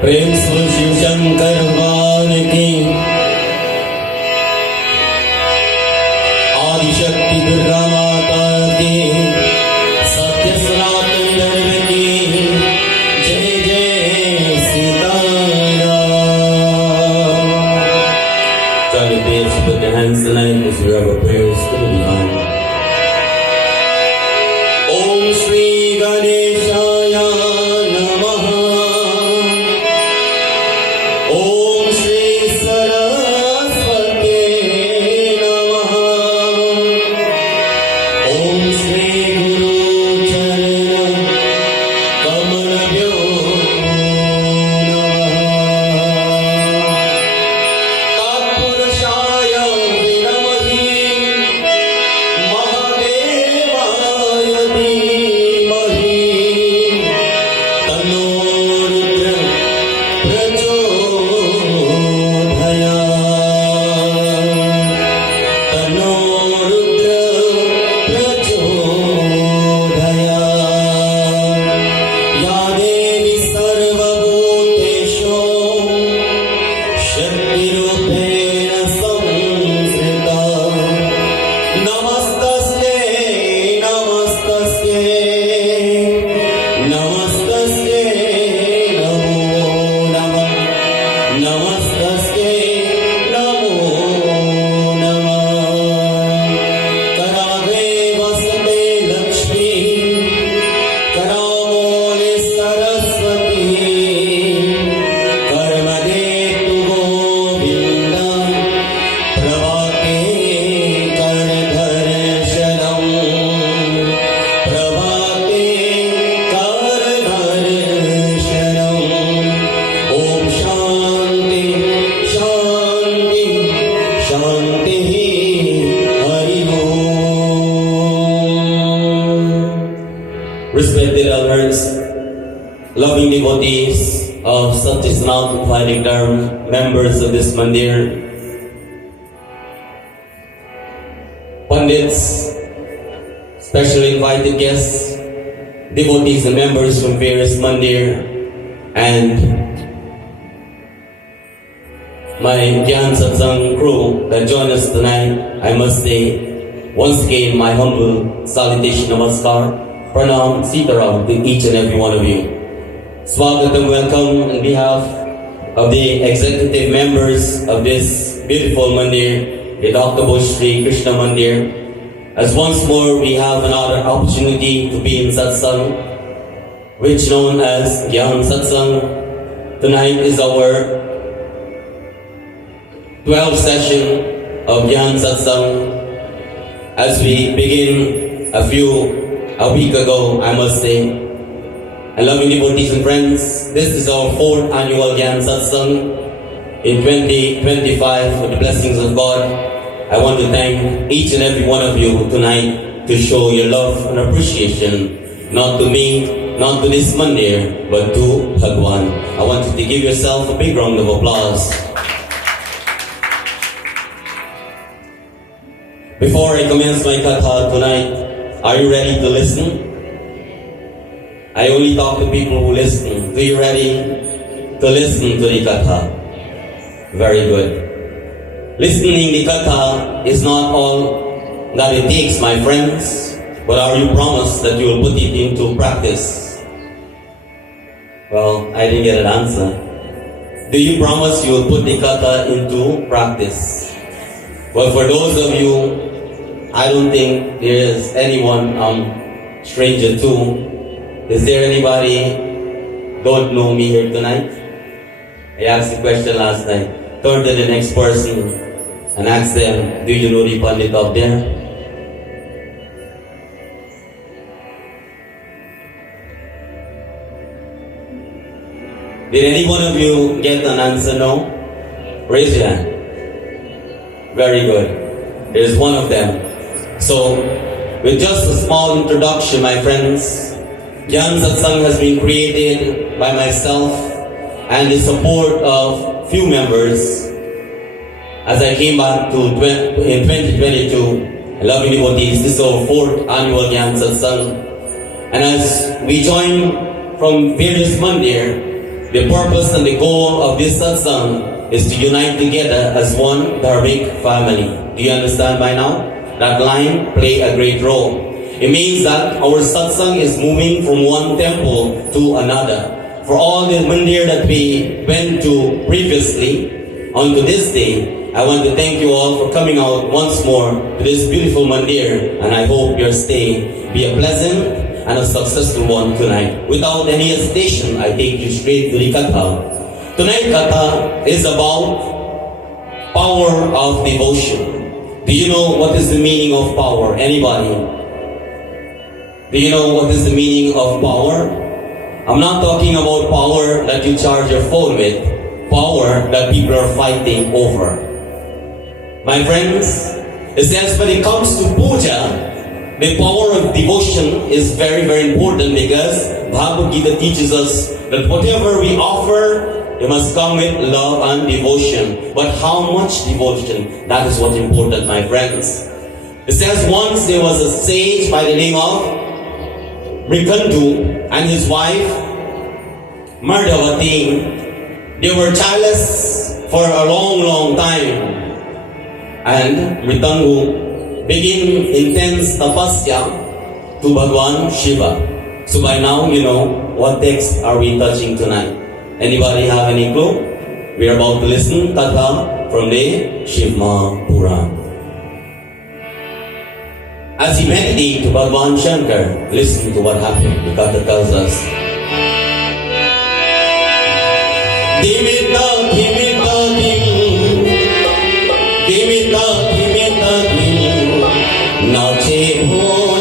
प्रेम से शिव शंकर भगवान की, आदिशक्ति दुर्गा माता की, सत्य सनातन धर्म की, जय जय Sitaram. Johnny please put your hands tonight as we have a prayers to the divine. Om Shri Ganeshaya Namaha. Om Shri Saraswate Namaha. Om Shri Guru Charana Kamalabhyo Namaha. Tatpurushaya Vinamahi Mahadevaya Dhimahi Tanno Rudra Prachodhayat. Tanno Rudra Prachodhayat. Ya Devi Sarvabhuteshu Shaktirupena Samsrita. Namastasye, namastasye, namastasye, namo namah. Namastasye, namo namah. Karave vasate Lakshmi, karamole Saraswati, karmade tu Govinda, pravate kardharshanam, pravate kardharshanam. Om Shanti, Shanti, Shanti, Hari Om. Respected elders, loving devotees of Satsangh Fighting Dharma, members of this Mandir, Pandits, specially invited guests, devotees and members from various Mandir, and my Gyaan Satsangh crew that join us tonight. I must say, once again, my humble salutation, namaskar, pranam, sitaram to each and every one of you. Swagatam, welcome on behalf of the executive members of this beautiful Mandir, the Dr. Shri Krishna Mandir. As once more we have another opportunity to be in Satsangh, which known as Gyaan Satsangh. Tonight is our 12th session of Gyaan Satsangh. As we begin a week ago, I must say, and loving devotees and friends, this is our 4th annual Gyaan Satsang in 2025. With the blessings of God, I want to thank each and every one of you tonight to show your love and appreciation, not to me, not to this Mandir, but to Bhagwan. I want you to give yourself a big round of applause. Before I commence my katha tonight, are you ready to listen? I only talk to people who listen. Are you ready to listen to the katha? Very good. Listening the katha is not all that it takes, my friends, but are you promised that you will put it into practice? Well, I didn't get an answer. Do you promise you will put the katha into practice? Well, for those of you, I don't think there is anyone stranger to. Is there anybody don't know me here tonight? I asked the question last night. Turn to the next person and ask them, do you know the Pandit up there? Did any one of you get an answer no? Raise your hand. Very good. There's one of them. So, with just a small introduction, my friends, Gyaan Satsangh has been created by myself and the support of few members. As I came back in 2022, lovely devotees, this is our 4th annual Gyaan Satsangh. And as we join from various Mandir, the purpose and the goal of this Satsangh is to unite together as one dharmic family. Do you understand by now? That line play a great role. It means that our Satsangh is moving from one temple to another. For all the Mandir that we went to previously, on to this day, I want to thank you all for coming out once more to this beautiful Mandir, and I hope your stay be a pleasant and a successful one tonight. Without any hesitation, I take you straight to the Katha. Tonight Katha is about power of devotion. Do you know what is the meaning of power? Anybody? Do you know what is the meaning of power? I'm not talking about power that you charge your phone with, power that people are fighting over. My friends, it says when it comes to puja, the power of devotion is very, very important, because Bhagavad Gita teaches us that whatever we offer, it must come with love and devotion. But how much devotion? That is what's important, my friends. It says once there was a sage by the name of Mrikandu and his wife Mardavati. They were childless for a long, long time. And Mrikandu began intense tapasya to Bhagwan Shiva. So by now you know what text are we touching tonight. Anybody have any clue? We are about to listen Katha from the Shiva Puran. As he meditated to Bhagwan Shankar, listen to what happened. The Katha tells us. Dimita, dimita, dim. Dimita, dimita, dim. Nache bhole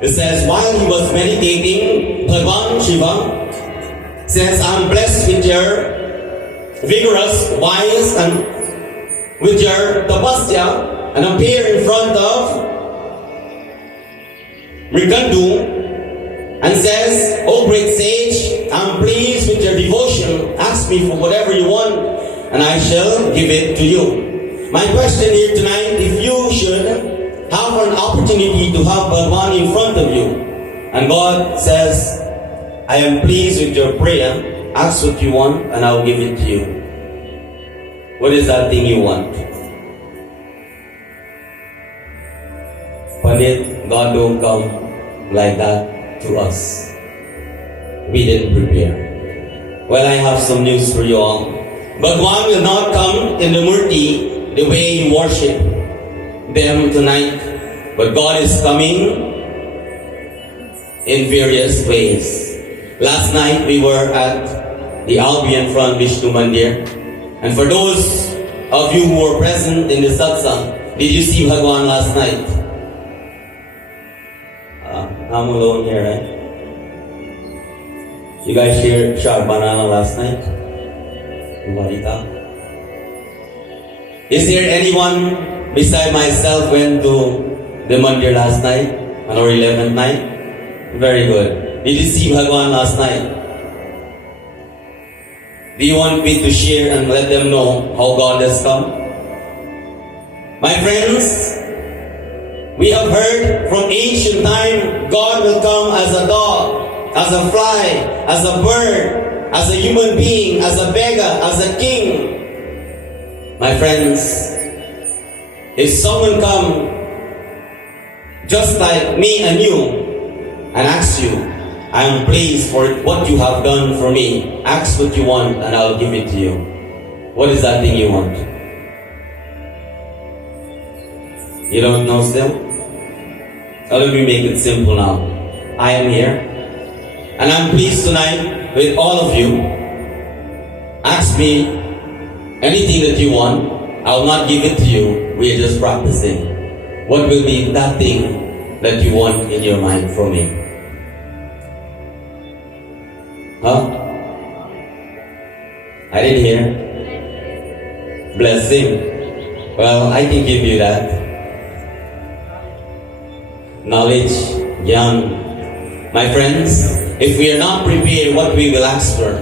It says, while he was meditating, Bhagwan Shiva says, I'm blessed with your vigorous, wise, and with your tapasya, and appear in front of Mrikandu and says, oh great sage, I'm pleased with your devotion. Ask me for whatever you want, and I shall give it to you. My question here tonight, if you should have an opportunity to have Bhagwan in front of you, and God says, I am pleased with your prayer, ask what you want and I'll give it to you. What is that thing you want? Pandit, God don't come like that to us. We didn't prepare. Well, I have some news for you all. Bhagwan will not come in the murti the way you worship them tonight. But God is coming in various ways. Last night we were at the Albion Front Vishnu Mandir. And for those of you who were present in the Satsangh, did you see Bhagwan last night? I'm alone here, right? You guys shared sharp banana last night? Is there anyone beside myself went to the Mandir last night? On our 11th night? Very good. Did you see Bhagwan last night? Do you want me to share and let them know how God has come? My friends, we have heard from ancient time, God will come as a dog, as a fly, as a bird, as a human being, as a beggar, as a king. My friends, if someone come just like me and you and asks you, I am pleased for what you have done for me. Ask what you want and I'll give it to you. What is that thing you want? You don't know still? Let me make it simple now. I am here and I'm pleased tonight with all of you. Ask me anything that you want. I'll not give it to you. We are just practicing. What will be that thing that you want in your mind from me? Huh? I didn't hear. Blessing. Well, I can give you that. Knowledge, Gyaan. My friends, if we are not prepared what we will ask for,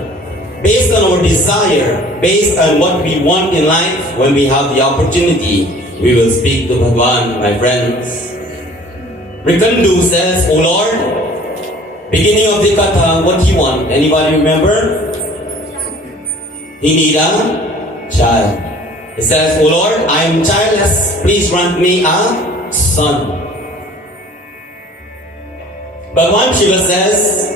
based on our desire, based on what we want in life, when we have the opportunity, we will speak to Bhagwan, my friends. Rikandu says, O Lord, beginning of the katha, what he want? Anybody remember? He need a child. He says, O Lord, I am childless. Please grant me a son. Bhagwan Shiva says,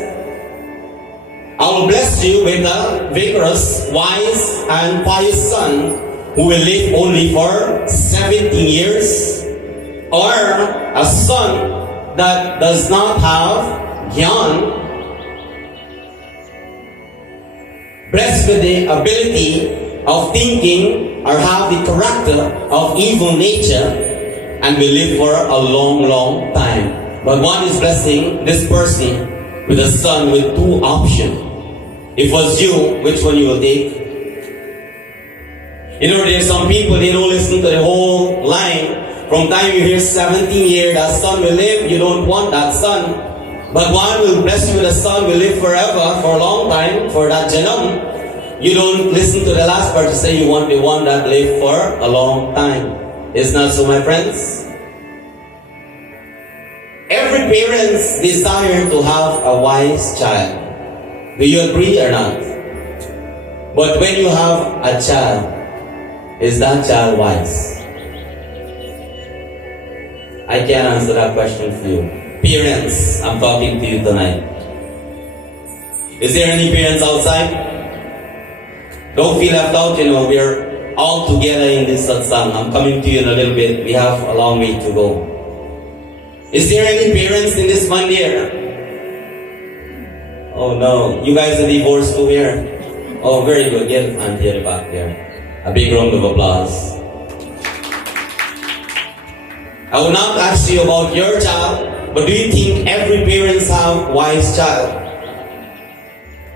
I will bless you with a vigorous, wise, and pious son who will live only for 17 years, or a son that does not have Gyaan, blessed with the ability of thinking or have the character of evil nature and will live for a long, long time. But one is blessing this person with a son with two options. If it was you, which one you will take? You know, there are some people, they don't listen to the whole line. From time you hear 17 years, that son will live, you don't want that son. But one will bless you with a son, will live forever, for a long time, for that janam. You don't listen to the last part to say you want the one that live for a long time. It's not so, my friends. Every parent's desire to have a wise child. Do you agree or not? But when you have a child, is that child wise? I can't answer that question for you. Parents, I'm talking to you tonight. Is there any parents outside? Don't feel left out, you know, we're all together in this satsang. I'm coming to you in a little bit. We have a long way to go. Is there any parents in this Mandir? Oh no, you guys are divorced too here? Oh, very good. Get auntie at the back there. A big round of applause. I will not ask you about your child, but do you think every parents have wise child?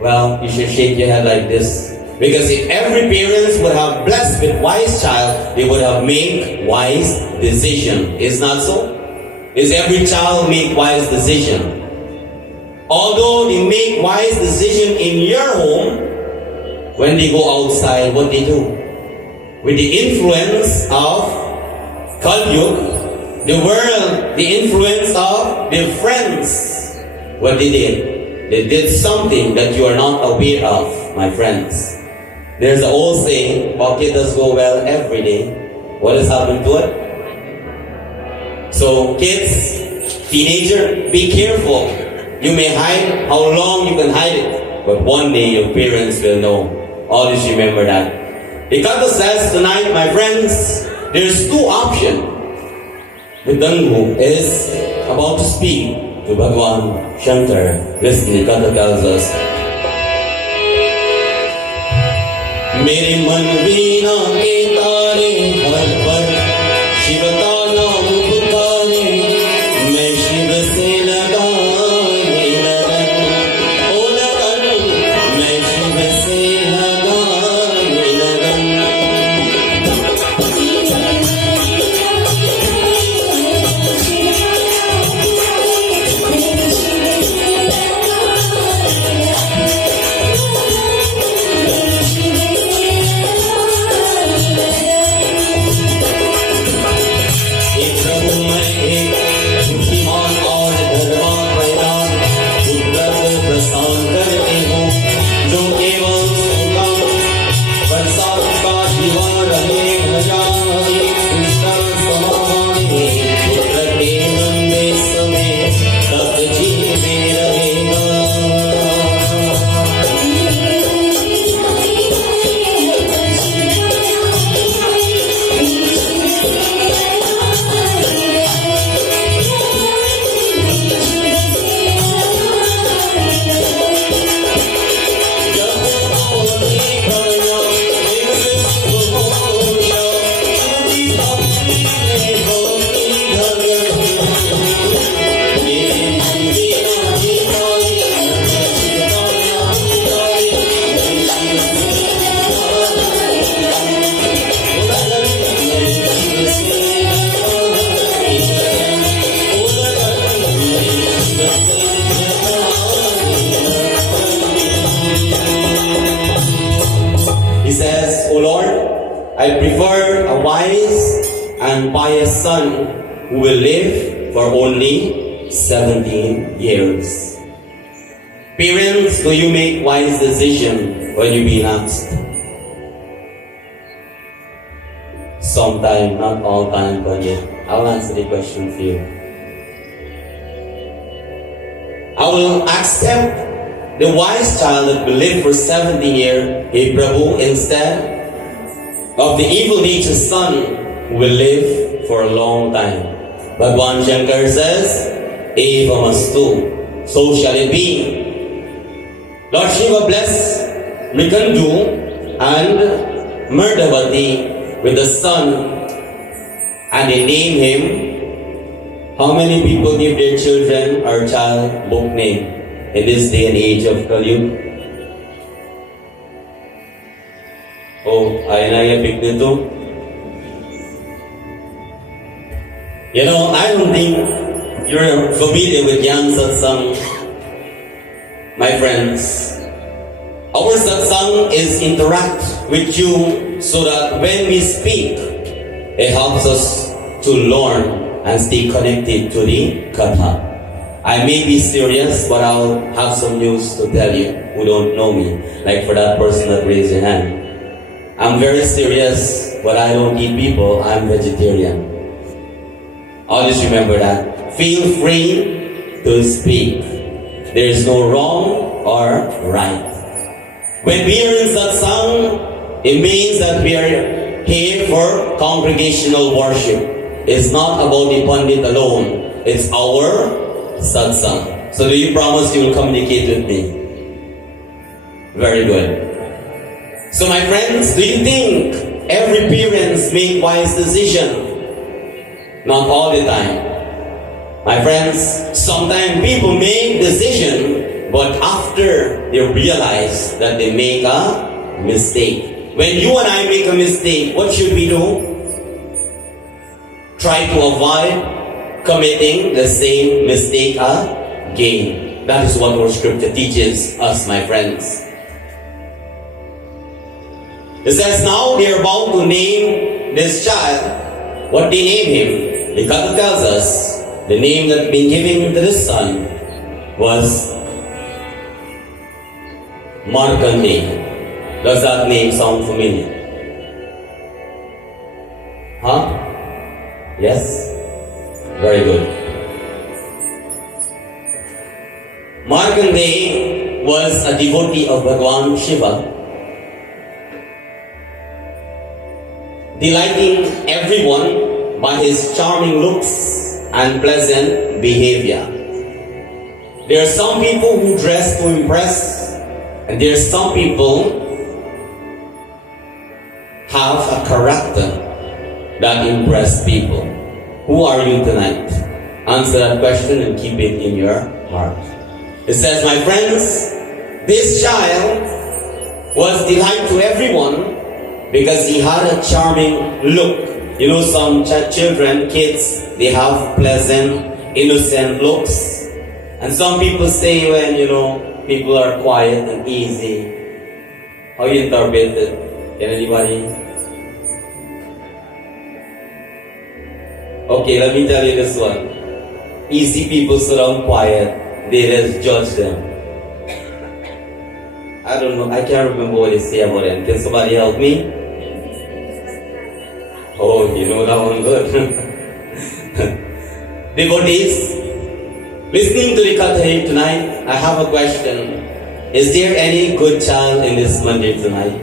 Well, you should shake your head like this. Because if every parents would have blessed with wise child, they would have made wise decision. Is not so? Is every child make wise decision? Although they make wise decision in your home, when they go outside, what they do? With the influence of Kalyug, the world, the influence of their friends, what they did? They did something that you are not aware of, my friends. There's an old saying, pocket does go well every day. What has happened to it? So kids, teenager, be careful. You may hide how long you can hide it, but one day your parents will know. Always remember that. Because says tonight, my friends, there's two options. The Dangu is about to speak to Bhagwan Shankar. Listen, Kata tells us, मेरे मन वीणा के तारे हर पर शिव का नाम पुकारे मैं शिव से लगाने लगन ओ लगन मैं शिव से लगाने लगन I prefer a wise and pious son who will live for only 17 years. Parents, do you make wise decisions when you being asked? Sometime, not all time, but yeah, I'll answer the question for you. I will accept the wise child that will live for 17 years, hey Prabhu, instead of the evil-natured son who will live for a long time. Bhagwan Shankar says, Evamastu, so shall it be. Lord Shiva bless Mrikandu and Murdavati with a son, and they name him. How many people give their children or child book name in this day and age of Kali? Oh, I picked nito. You know, I don't think you're familiar with Gyaan Satsangh, my friends. Our Satsangh is interact with you so that when we speak, it helps us to learn and stay connected to the Katha. I may be serious, but I'll have some news to tell you who don't know me. Like for that person that raised your hand. I'm very serious, but I don't eat people. I'm vegetarian. Always remember that. Feel free to speak. There is no wrong or right. When we are in satsang, it means that we are here for congregational worship. It's not about the Pandit alone. It's our satsang. So do you promise you will communicate with me? Very good. So my friends, do you think every parents make wise decision? Not all the time. My friends, sometimes people make decision, but after they realize that they make a mistake. When you and I make a mistake, what should we do? Try to avoid committing the same mistake again. That is what our scripture teaches us, my friends. It says now they are about to name this child. What they name him? The Katha tells us the name that been given to this son was Markandeya. Does that name sound familiar? Huh? Yes? Very good. Markandeya was a devotee of Bhagwan Shiva, delighting everyone by his charming looks and pleasant behavior. There are some people who dress to impress, and there are some people have a character that impress people. Who are you tonight? Answer that question and keep it in your heart. It says, my friends, this child was delight to everyone because he had a charming look. You know, some children, kids, they have pleasant, innocent looks. And some people say when, people are quiet and easy. How you interpret it? Can anybody? Okay, let me tell you this one. Easy people surround quiet, they just judge them. I don't know, I can't remember what they say about them. Can somebody help me? Oh, you know that one good. Devotees, listening to the Katha tonight, I have a question. Is there any good child in this Mandir tonight?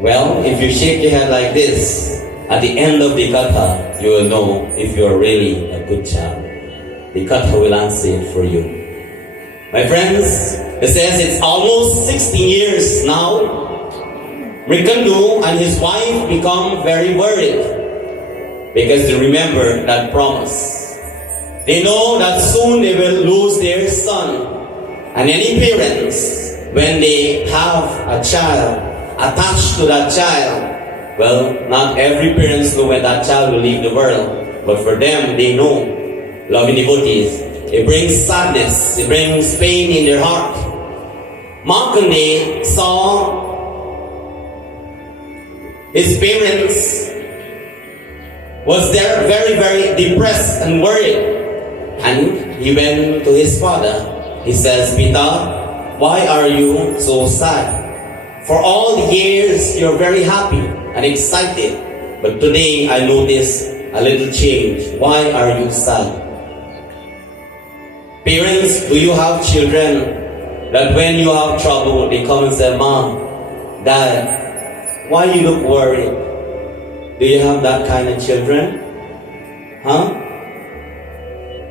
Well, if you shake your head like this, at the end of the Katha, you will know if you are really a good child. The Katha will answer it for you. My friends, it says it's almost 16 years now. Rikandu and his wife become very worried because they remember that promise. They know that soon they will lose their son. And any parents, when they have a child attached to that child, well, not every parent knows when that child will leave the world. But for them, they know, loving devotees, it brings sadness, it brings pain in their heart. Markandeya saw his parents was there very, very depressed and worried. And he went to his father. He says, Pita, why are you so sad? For all the years, you're very happy and excited. But today, I notice a little change. Why are you sad? Parents, do you have children that when you have trouble, they come and say, Mom, Dad, why you look worried? Do you have that kind of children? Huh?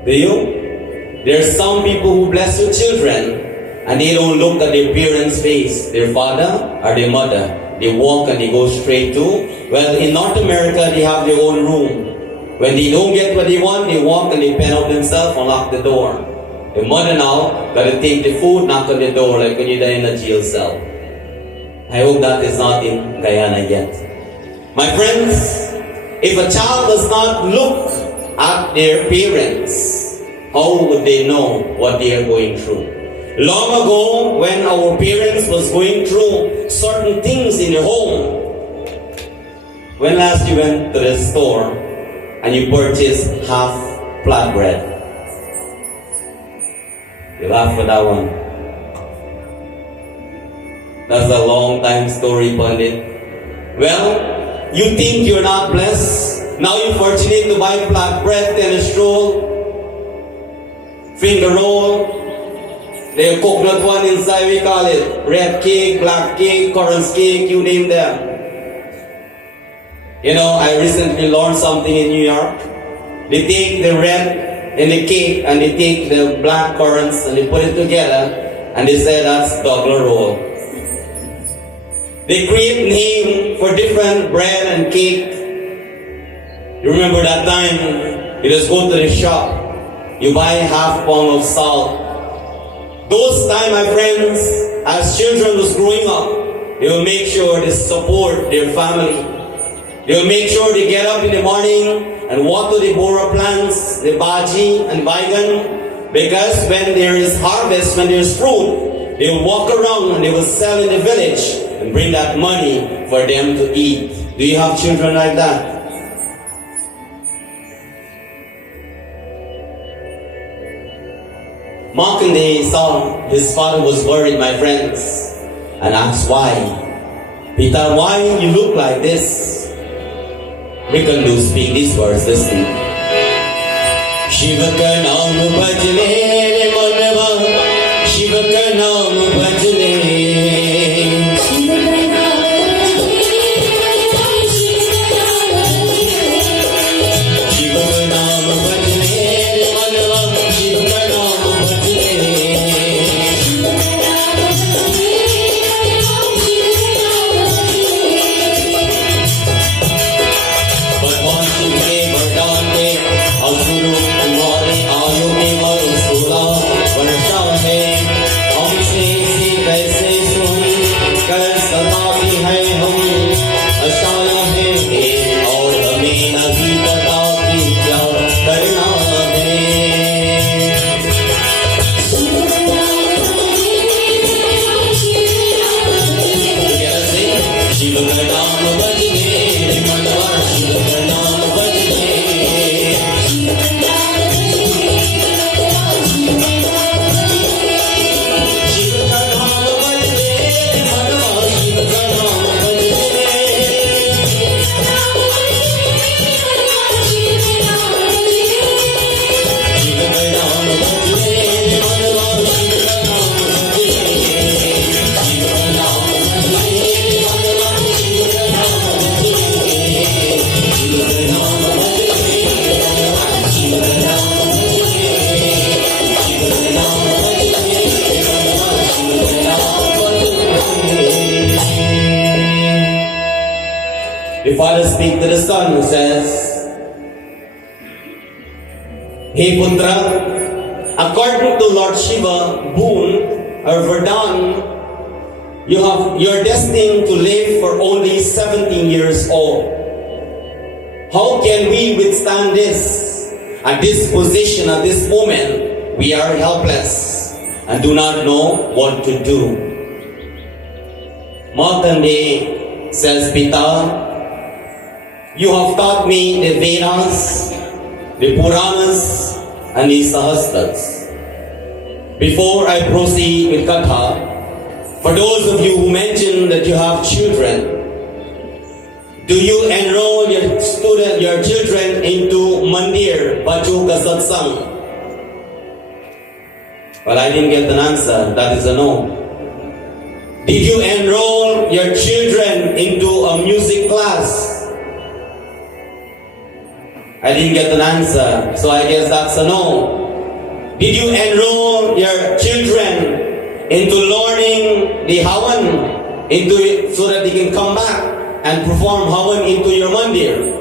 Do you? There are some people who bless your children and they don't look at their parents' face, their father or their mother. They walk and they go straight to, well, in North America, they have their own room. When they don't get what they want, they walk and they pen out themselves and lock the door. The mother now got to take the food, knock on the door like when you're in a jail cell. I hope that is not in Guyana yet. My friends, if a child does not look at their parents, how would they know what they are going through? Long ago, when our parents was going through certain things in their home, when last you went to the store and you purchased half flatbread? You laugh for that one. That's a long time story, Pandit. Well, you think you're not blessed. Now you're fortunate to buy flatbread, tennis roll, finger roll. The coconut one inside, we call it red cake, black cake, currants cake, you name them. You know, I recently learned something in New York. They take the red in the cake and they take the black currants and they put it together and they say that's Douglas roll. They create name for different bread and cake. You remember that time, you just go to the shop, you buy half pound of salt. Those time, my friends, as children was growing up, they will make sure they support their family. They will make sure they get up in the morning and water the bora plants, the baji and baigan, because when there is harvest, when there is fruit, they will walk around and they will sell in the village and bring that money for them to eat. Do you have children like that? Markandeya saw his father was worried, my friends, and asked why. Peter, why you look like this? We can do speak these words, listen. Shiva ka naam bhaj le re manwa, Shiva ka naam bhaj le. The father speaks to the son who says, Hey Putra, according to Lord Shiva, boon or Verdun, you're destined to live for only 17 years old. How can we withstand this? At this position, at this moment, we are helpless and do not know what to do. Markandeya says, Pita, you have taught me the Vedas, the Puranas, and the Sahasras. Before I proceed with Katha, for those of you who mentioned that you have children, do you enroll your children into Mandir, Bachuka Satsangh? Well, I didn't get an answer. That is a no. Did you enroll your children into a music class? I didn't get an answer, so I guess that's a no. Did you enroll your children into learning the Hawan so that they can come back and perform Hawan into your Mandir?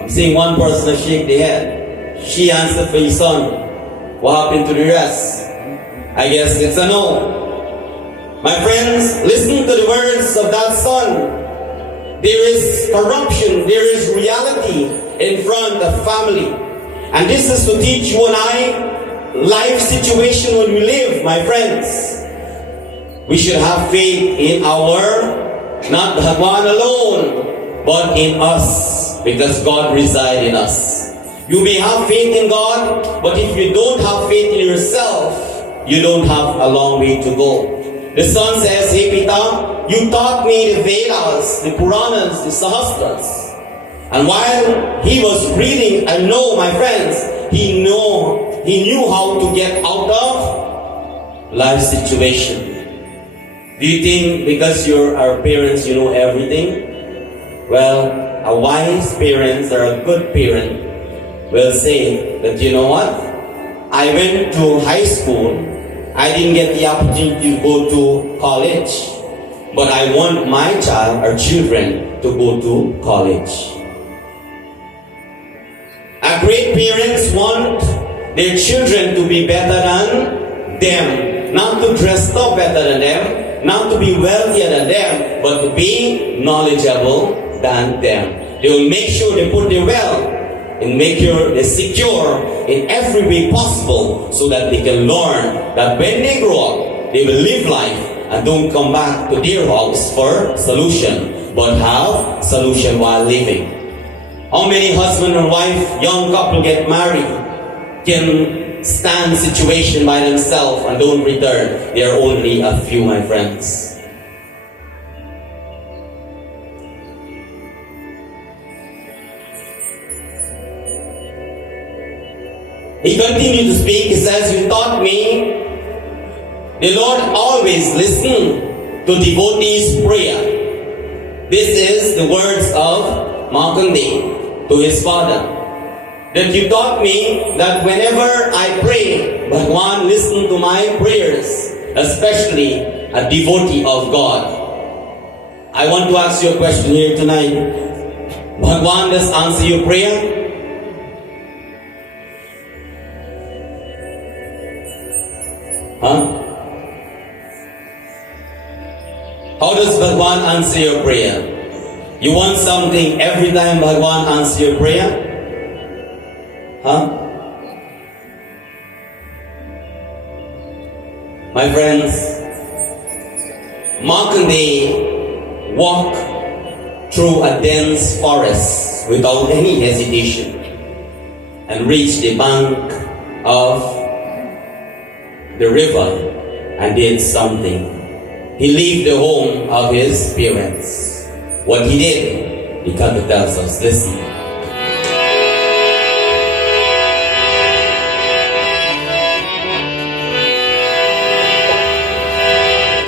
I'm seeing one person shake the head. She answered for your son. What happened to the rest? I guess it's a no. My friends, listen to the words of that son. There is corruption, there is reality in front of family. And this is to teach you and I, life situation when we live, my friends. We should have faith in not one alone, but in us, because God resides in us. You may have faith in God, but if you don't have faith in yourself, you don't have a long way to go. The son says, Hey Pita, you taught me the Vedas, the Puranas, the Sahasras. And while he was reading, I know, my friends, he knew how to get out of life situation. Do you think because you're our parents, you know everything? Well, a wise parent or a good parent will say that, you know what? I went to high school. I didn't get the opportunity to go to college. But I want my child or children to go to college. Our great parents want their children to be better than them. Not to dress up better than them. Not to be wealthier than them. But to be knowledgeable than them. They will make sure they put their wealth and make sure they're secure in every way possible so that they can learn that when they grow up, they will live life and don't come back to their house for solution, but have solution while living. How many husband and wife, young couple get married, can stand situation by themselves and don't return? There are only a few, my friends. He continued to speak. He says, "You taught me the Lord always listen to devotees' prayer." This is the words of Markandeya to his father. That you taught me that whenever I pray, Bhagwan listen to my prayers, especially a devotee of God. I want to ask you a question here tonight. Bhagwan does answer your prayer? Huh? How does Bhagwan answer your prayer? You want something every time Bhagwan answer your prayer? Huh? My friends, Markandeya walked through a dense forest without any hesitation and reached the bank of the river and did something. He left the home of his parents. What he did, the Kata tells us, listen.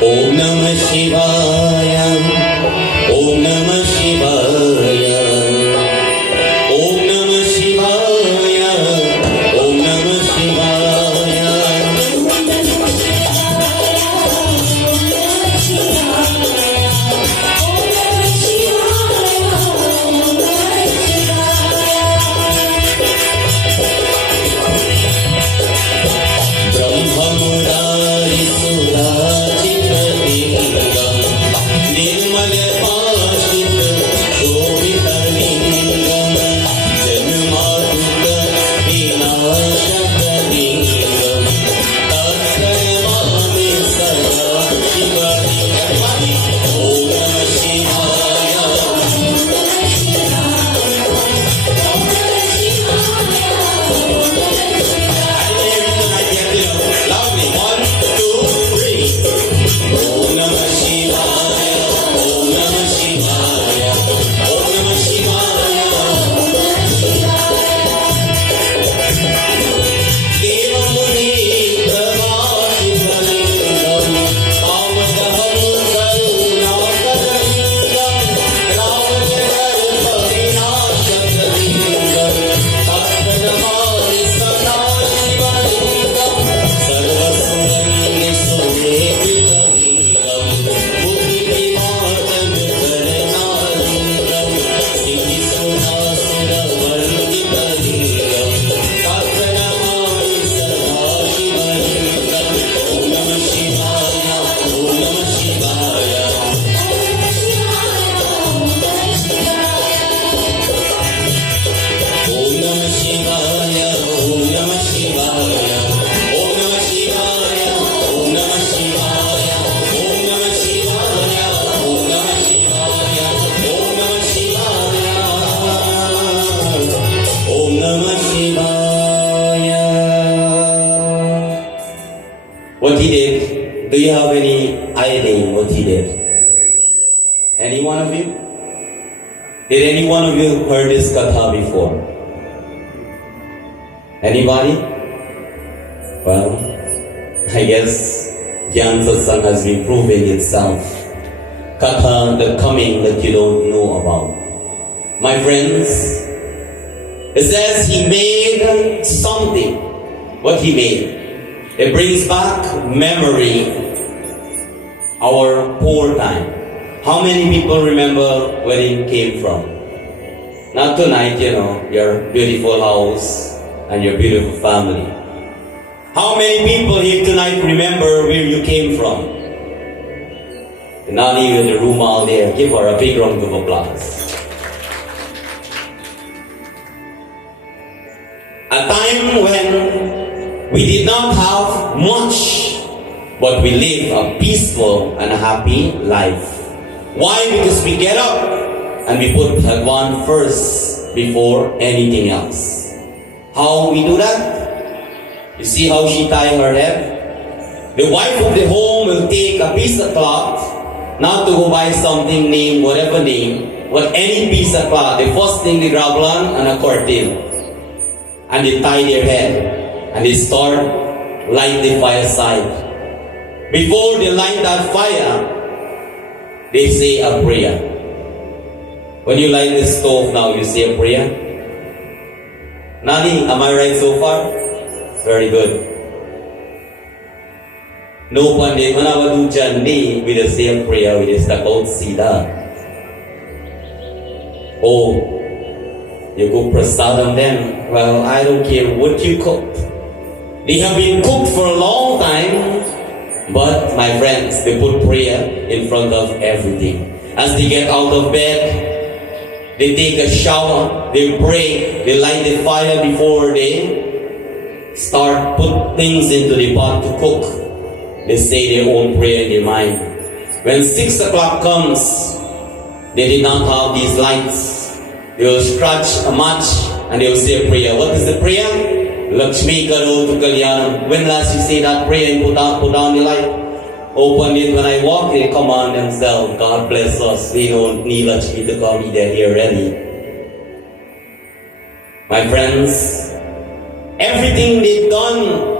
Om Namah Shivaya, Om Namah Shivaya, Om Namah Shivaya, Om Namah Shivaya. Brahma Murari Surajita Lingam Nirmala Pashita Shobhita Lingam Janmaduka Vinashaka Lingam Tatkarmami Sada Shiva Lingam Om Namah Shivaya. Loudly, 1, 2, 3. Om Namah Shivaya, Om Namah Shivaya, Om Namah Shivaya. Devamuni Pravashita Lingam, Kamadaham Karunakaraningam, Ramajagarpa Vinashaka Lingam, Tatpadamani Sada Shiva Lingam, Sarvasurangi Sudevita Lingam, Bhukitimartam Karanalingam, Siddhi Sudha Sudha Vargita Lingam, Tatpadamani Sada Shiva Lingam. Om Namah Shivaya, Om Namah Shivaya. Om Namah Shivaya, Om Namah Shivaya, Om Namah Shivaya, Om Namah Shivaya, Om Namah Shivaya, Om Namah Shivaya, Om Namah Shivaya, Om Namah Shivaya. What he did, do you have any idea what he did? Any one of you? Did any one of you heard this katha before? Anybody? Well, I guess Gyaan Satsangh has been proving itself. Katha, the coming that you don't know about. My friends, it says he made something. What he made? It brings back memory, our poor time. How many people remember where it came from? Not tonight, your beautiful house and your beautiful family. How many people here tonight remember where you came from? Not even the room out there. Give her a big round of applause. A time when we did not have much, but we lived a peaceful and a happy life. Why? Because we get up and we put Bhagwan first before anything else. How we do that? You see how she tied her head? The wife of the home will take a piece of cloth, not to go buy something named whatever name, but any piece of cloth. The first thing they grab one and a curtain. And they tie their head. and they start light the fireside. Before they light that fire, they say a prayer. When you light the stove now, you say a prayer. Nani, am I right so far? Very good. No Pandit, when I do Jandi, we just say a prayer, we just step out, see that. Oh, you cook prasadam then? Well, I don't care what you cooked. They have been cooked for a long time, but my friends, they put prayer in front of everything. As they get out of bed, they take a shower, they pray, they light the fire before they start put things into the pot to cook. They say their own prayer in their mind. When 6 o'clock comes, they did not have these lights. They will scratch a match and they will say a prayer. What is the prayer? Lakshmi Karo to Kalyanam. When last you say that prayer and put down the light? Open it when I walk, they command themselves. God bless us. We don't need Lakshmi to come, they're here ready. My friends, everything they've done,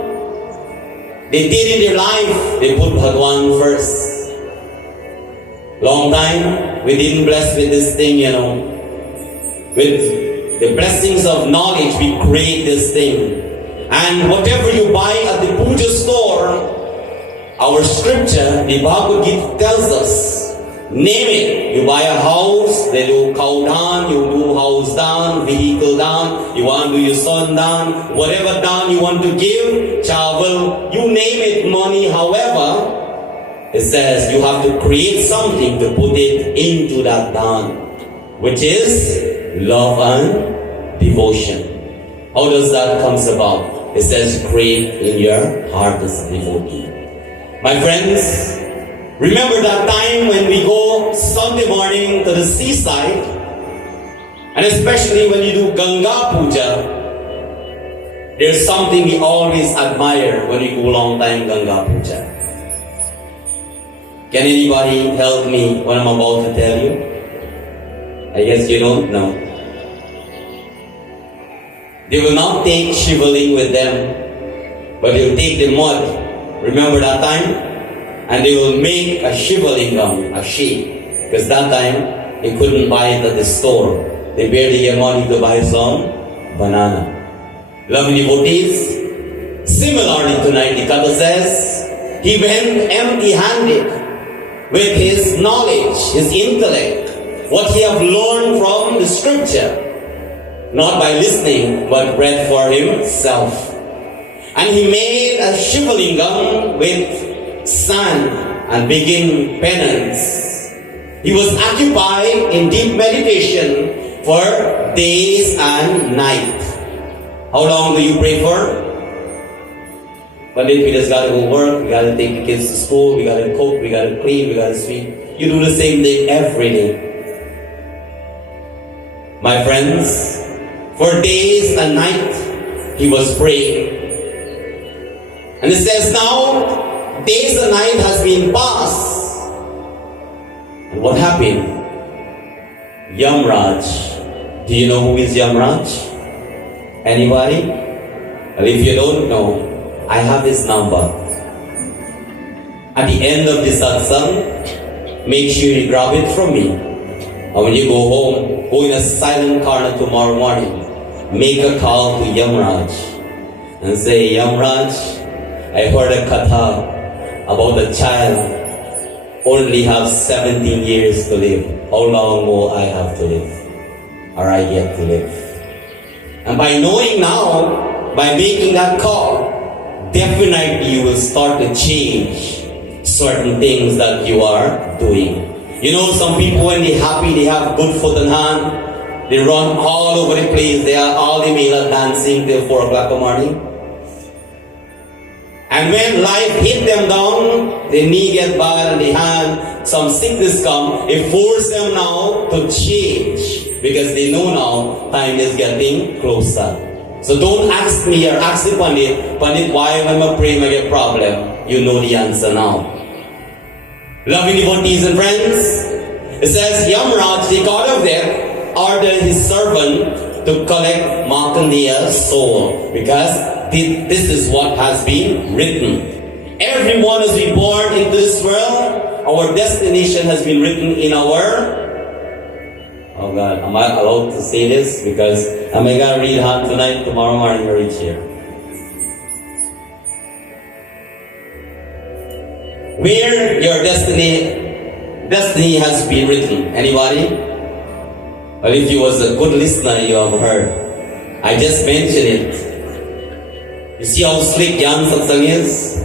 they did in their life, they put Bhagwan first. Long time, we didn't bless with this thing, With the blessings of knowledge, we create this thing. And whatever you buy at the puja store, our scripture, the Bhagavad Gita tells us, name it. You buy a house, they do cow down, you do house down, vehicle down, you want to do your son down, whatever down you want to give, travel, you name it, money, however, it says you have to create something to put it into that down, which is love and devotion. How does that come about? It says create in your heart as a devotee. My friends, remember that time when we go Sunday morning to the seaside, and especially when you do Ganga Puja, there's something we always admire when we go long time Ganga Puja. Can anybody help me what I'm about to tell you? I guess you don't know. They will not take Shivaling with them, but they will take the mud. Remember that time? And they will make a Shivalingam, a sheep. Because that time, they couldn't buy it at the store. They barely get money to buy some banana. Loving devotees, similarly tonight, the Katha says, he went empty-handed with his knowledge, his intellect, what he have learned from the scripture. Not by listening, but read for himself. And he made a Shivalingam with sand and begin penance. He was occupied in deep meditation for days and night. How long do you pray for? Pandit, we just gotta go work, we gotta take the kids to school, we gotta cook, we gotta clean, we gotta sweep. You do the same thing every day. My friends, for days and night, he was praying. And it says now, days and night has been passed. And what happened? Yamraj. Do you know who is Yamraj? Anybody? Well, if you don't know, I have his number. At the end of the satsang, make sure you grab it from me. And when you go home, go in a silent corner tomorrow morning. Make a call to Yamraj and say, Yamraj, I heard a katha about a child only have 17 years to live. How long will I have to live? Or I yet to live? And by knowing now, by making that call, definitely you will start to change certain things that you are doing. You know, some people when they're happy, they have good foot and hand. They run all over the place. They are all the male dancing till 4 o'clock in the morning. And when life hit them down, the knee get bad and the hand, some sickness come, it forces them now to change. Because they know now, time is getting closer. So don't ask me or ask the Pandit, Pandit, why when I pray I get problem? You know the answer now. Loving devotees and friends, it says, Yamraj, the god of death, ordered his servant to collect Markandeya's soul because this is what has been written. Everyone as we born into this world, our destination has been written in our... Oh God, am I allowed to say this? Because I'm going to read hand tonight, tomorrow morning I reach here. Where your destiny has been written. Anybody? Well, if you was a good listener, you have heard. I just mentioned it. You see how slick Gyaan Satsangh is?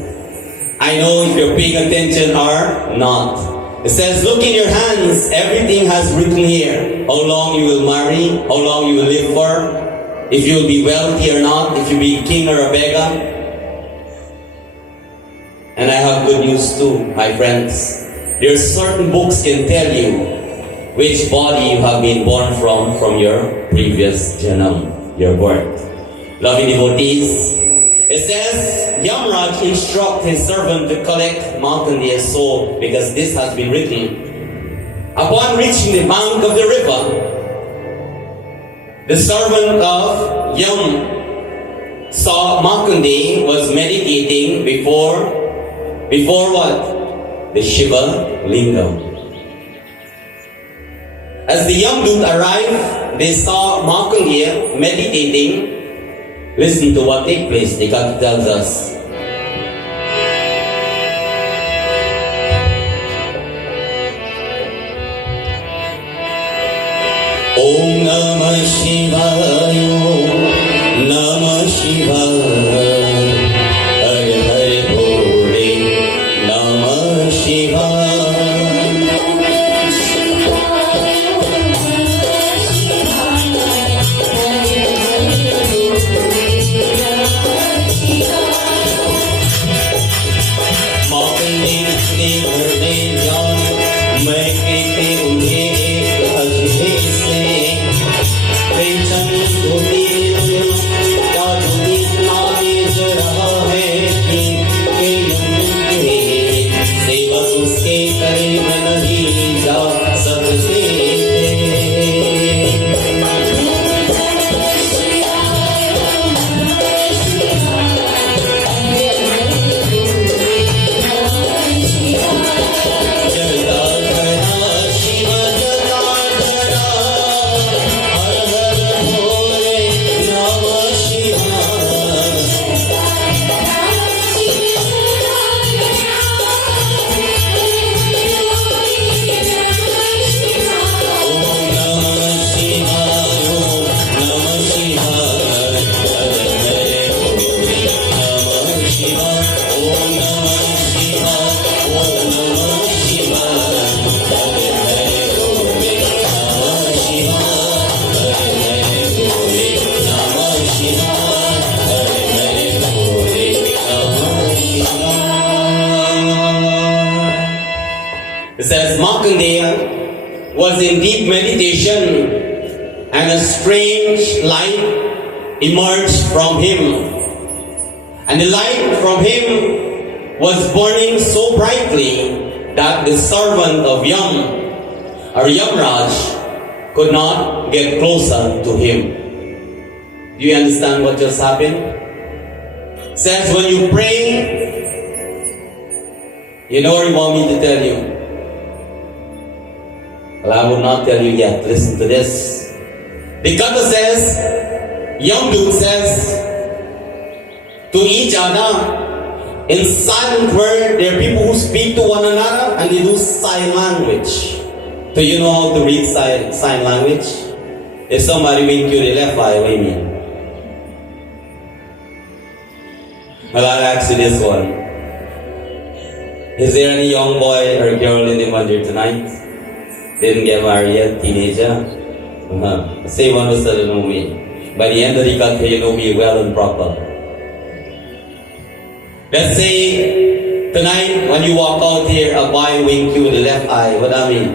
I know if you're paying attention or not. It says, look in your hands, everything has written here. How long you will marry, how long you will live for, if you will be wealthy or not, if you be king or a beggar. And I have good news too, my friends. There are certain books can tell you which body you have been born from your previous janam, your birth. Loving devotees, it says, Yamraj instruct his servant to collect Markandeya's soul because this has been written. Upon reaching the bank of the river, the servant of Yam saw Markandeya was meditating before what? The Shiva Lingam. As the Yamdut arrived, they saw Markandeya meditating. Listen to what takes place. The God tells us. Om Namah Shivaya, Namah Shivaya. It says Markandeya was in deep meditation and a strange light emerged from him. And the light from him was burning so brightly that the servant of Yam or Yamraj could not get closer to him. Do you understand what just happened? It says when you pray, you know what you want me to tell you? Well, I will not tell you yet. Listen to this. The Kata says, Yamdut says to each other, in silent word, there are people who speak to one another and they do sign language. Do you know how to read sign language? If somebody wink you the left eye, what do you mean? Well, I'll ask you this one. Is there any young boy or girl in the Mandir tonight? Didn't get married yet, teenager? Say one was to know me. By the end of the country, you know me well and proper. Let's say tonight when you walk out here, a boy wink you with the left eye. What do I mean?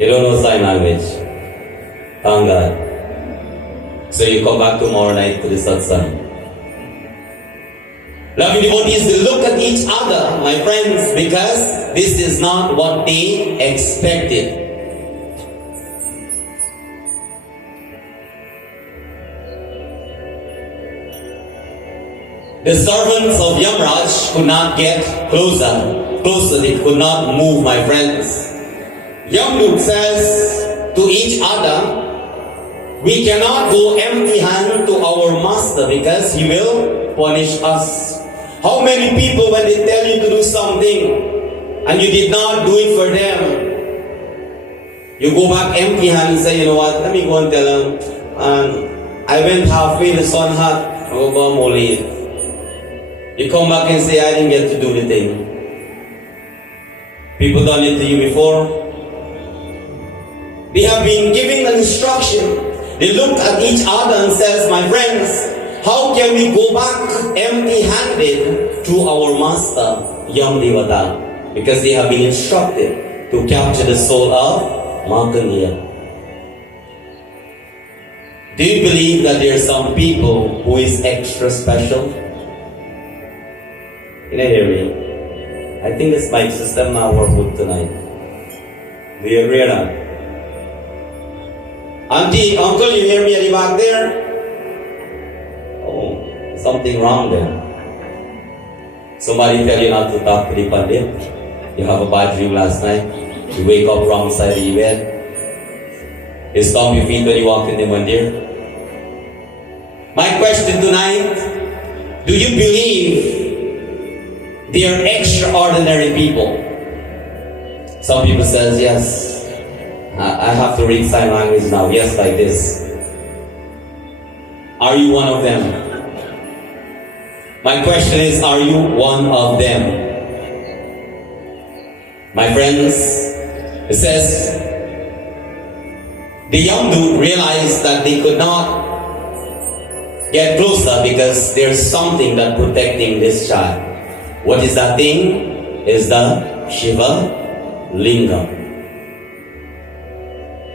You don't know sign language. Thank God. So you come back tomorrow night to the Satsangh. Loving devotees, they look at each other, my friends, because this is not what they expected. The servants of Yamraj could not get closer, they could not move, my friends. Yamdut says to each other, we cannot go empty-handed to our master because he will punish us. How many people, when they tell you to do something and you did not do it for them, you go back empty-handed and say, you know what, let me go and tell them, I went halfway, the sun hot, I'm late. You come back and say, I didn't get to do the thing. People done it to you before. They have been given an instruction. They look at each other and says, my friends, how can we go back empty-handed to our master, Yam Devata? Because they have been instructed to capture the soul of Makaniya. Do you believe that there are some people who is extra special? Can I hear me? I think this mic system now work good tonight. Do you agree or not? Auntie, uncle, you hear me at the back there? Oh, something wrong there. Somebody tell you not to talk to the Pandit. You have a bad dream last night. You wake up wrong side of the bed. You stomp your feet when you walk in the Mandir. My question tonight, do you believe they are extraordinary people? Some people says yes. I have to read sign language now. Yes, like this. Are you one of them? My question is, are you one of them? My friends, it says, the young dude realized that they could not get closer because there's something that protecting this child. What is that thing? Is the Shiva Linga.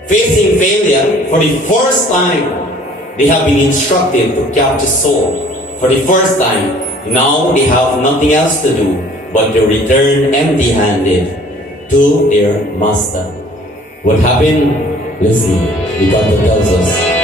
Facing failure for the first time, they have been instructed to capture soul. For the first time, now they have nothing else to do but to return empty-handed to their master. What happened? Listen, the God tells us.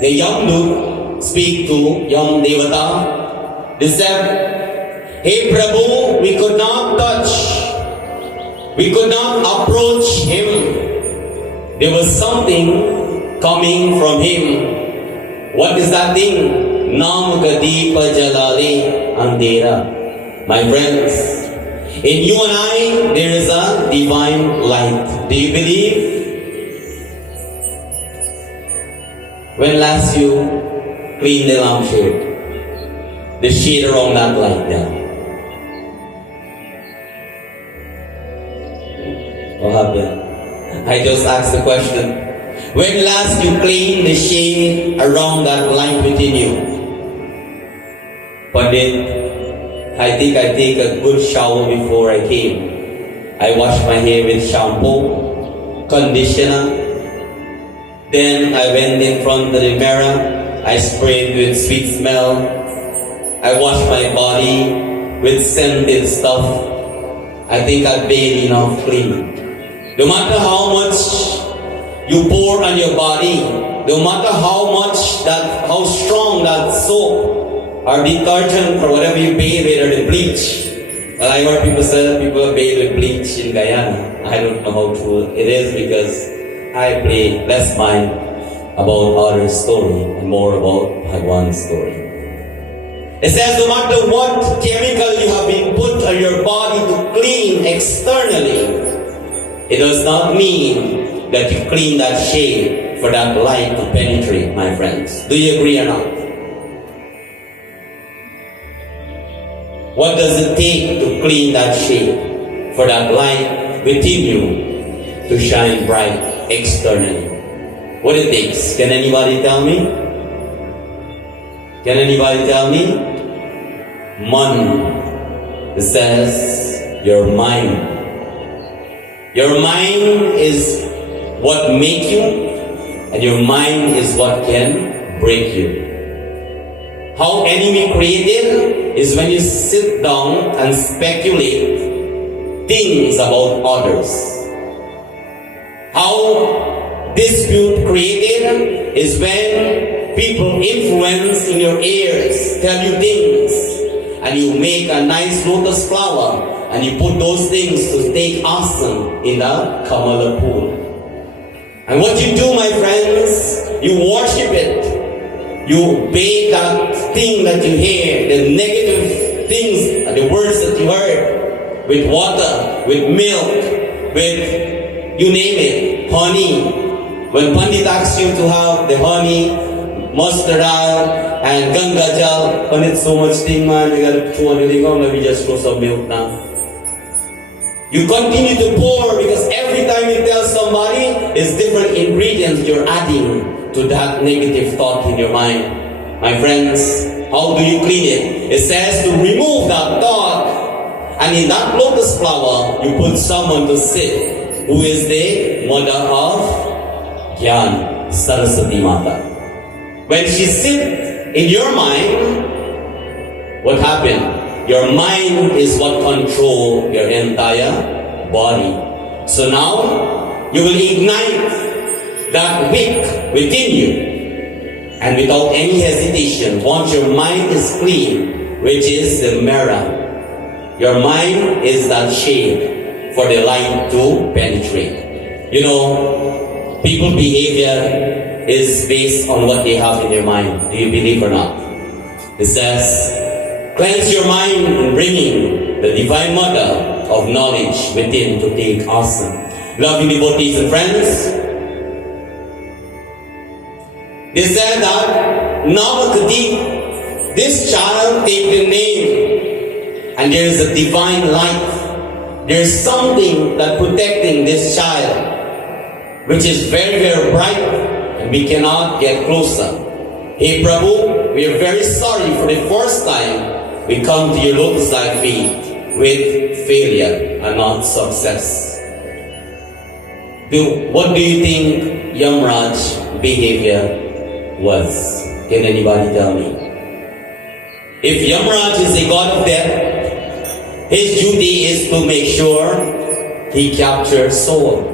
The young Duke speak to young Devata. They said, hey Prabhu, we could not touch, we could not approach him. There was something coming from him. What is that thing? Nam Gadipa Jalale Andera. My friends, in you and I, there is a divine light. Do you believe? When last you cleaned the lampshade, the shade around that light now. What happened? I just asked the question. When last you cleaned the shade around that light within you? Pandit, I think I take a good shower before I came. I wash my hair with shampoo, conditioner. Then I went in front of the mirror. I sprayed with sweet smell. I washed my body with scented stuff. I think I bathe enough clean. No matter how much you pour on your body, no matter how strong that soap or detergent or whatever you bathe with, or the bleach. Well, I heard people say that people bathe with bleach in Guyana. I don't know how true it is because I play less mind about others' story and more about Bhagwan's story. It says no matter what chemical you have been put on your body to clean externally, it does not mean that you clean that shade for that light to penetrate, my friends. Do you agree or not? What does it take to clean that shade for that light within you to shine bright externally? What it takes? Can anybody tell me? Can anybody tell me? It says your mind. Your mind is what makes you, and your mind is what can break you. How enemy created is when you sit down and speculate things about others. How dispute created is when people influence in your ears, tell you things, and you make a nice lotus flower and you put those things to take asana in the Kamala pool. And what you do, my friends, you worship it. You bathe that thing that you hear, the negative things, the words that you heard, with water, with milk, with, you name it, honey. When Pandit asks you to have the honey, mustard oil, and Ganga Jal, Pandit, so much thing, man, you gotta chew on it, let me just throw some milk now. You continue to pour because every time you tell somebody, it's different ingredients you're adding to that negative thought in your mind. My friends, how do you clean it? It says to remove that thought, and in that lotus flower, you put someone to sit, who is the mother of Gyaan, Saraswati Mata. When she sits in your mind, what happened? Your mind is what controls your entire body. So now, you will ignite that wick within you. And without any hesitation, once your mind is clean, which is the mirror, your mind is that shade for the light to penetrate. You know, people's behavior is based on what they have in their mind. Do you believe or not? It says, cleanse your mind in bringing the Divine Mother of knowledge within to take asana. Loving devotees and friends, they said that Namakati, this child take the name, and there is a divine light. There is something that protecting this child, which is very, very bright, and we cannot get closer. Hey Prabhu, we are very sorry for the first time we come to your lotus-like feet with failure and not success. What do you think Yamraj's behavior was? Can anybody tell me? If Yamraj is a god of death, his duty is to make sure he captures soul.